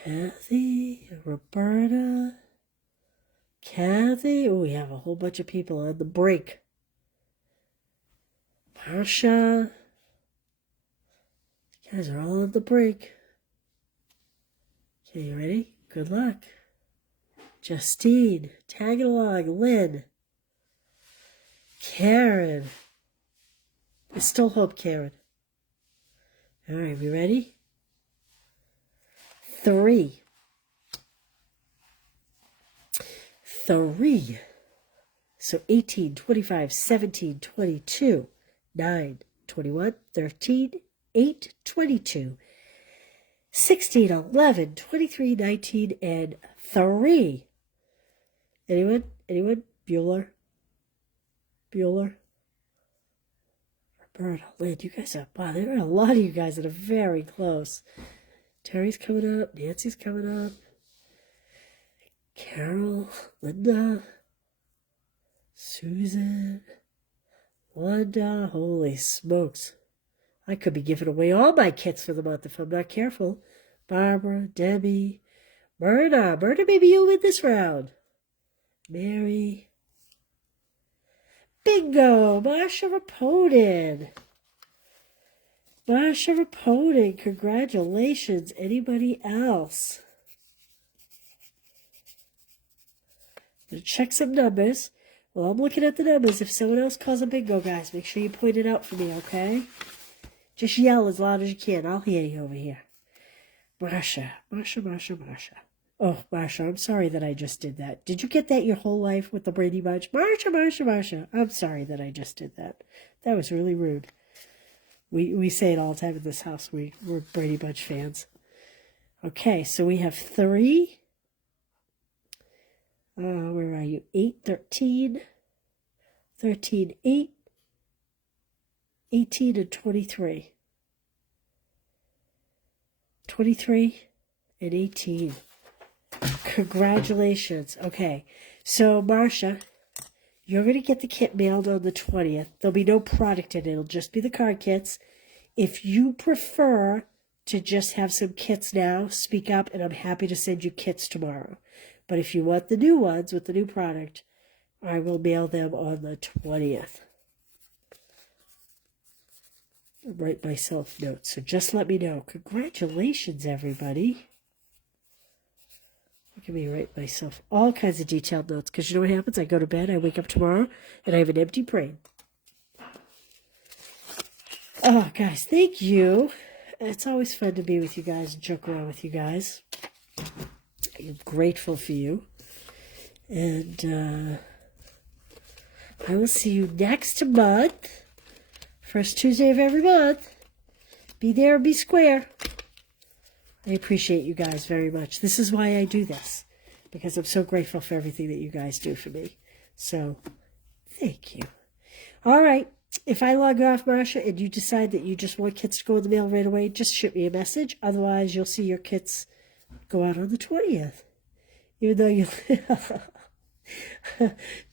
Kathy, Roberta, Kathy. Oh, we have a whole bunch of people on the break. Marsha. You guys are all on the break. Okay, you ready? Good luck. Justine, tagging along. Lynn, Karen. I still hope Karen. All right, we ready? 3. 3. So 18, 25, 17, 22, 9, 21, 13, 8, 22, 16, 11, 23, 19, and 3. Anyone? Anyone? Bueller? Bueller? Roberta, Lynn, you guys are, wow, there are a lot of you guys that are very close. Terry's coming up. Nancy's coming up. Carol, Linda, Susan, Wanda. Holy smokes. I could be giving away all my kits for the month if I'm not careful. Barbara, Debbie, Myrna. Myrna, maybe you'll win this round. Mary. Bingo! Marsha Raponin. Marsha Raponin, congratulations. Anybody else? I'm going to check some numbers. Well, I'm looking at the numbers. If someone else calls a bingo, guys, make sure you point it out for me, okay? Just yell as loud as you can. I'll hear you over here. Marsha. Oh, Marsha, I'm sorry that I just did that. Did you get that your whole life with the Brady Bunch? Marsha. I'm sorry that I just did that. That was really rude. We say it all the time in this house. We're Brady Bunch fans. Okay, so we have 3. Where are you? 8, 13. 13, 8. 18 and 23. 23 and 18. Congratulations. Okay, so Marsha, you're going to get the kit mailed on the 20th. There'll be no product in it. It'll just be the card kits. If you prefer to just have some kits now, speak up, and I'm happy to send you kits tomorrow. But if you want the new ones with the new product, I will mail them on the 20th. I'll write myself notes, so just let me know. Congratulations, everybody. Look at me write myself all kinds of detailed notes, because you know what happens? I go to bed, I wake up tomorrow, and I have an empty brain. Oh, guys, thank you. It's always fun to be with you guys and joke around with you guys. I'm grateful for you. And I will see you next month. First Tuesday of every month. Be there, be square. I appreciate you guys very much. This is why I do this, because I'm so grateful for everything that you guys do for me. So, thank you. All right. If I log off, Marsha, and you decide that you just want kits to go in the mail right away, just shoot me a message. Otherwise, you'll see your kits go out on the 20th. Even though you...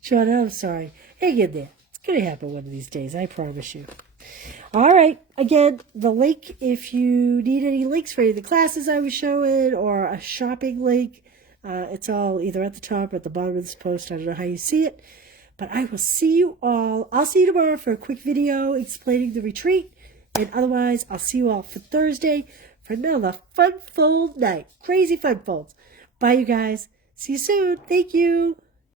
John, I'm sorry. Hang in there. It's going to happen one of these days, I promise you. All right. Again, the link, if you need any links for any of the classes I was showing or a shopping link, it's all either at the top or at the bottom of this post. I don't know how you see it. But I will see you all. I'll see you tomorrow for a quick video explaining the retreat. And otherwise, I'll see you all for Thursday for another fun-fold night. Crazy fun folds. Bye, you guys. See you soon. Thank you.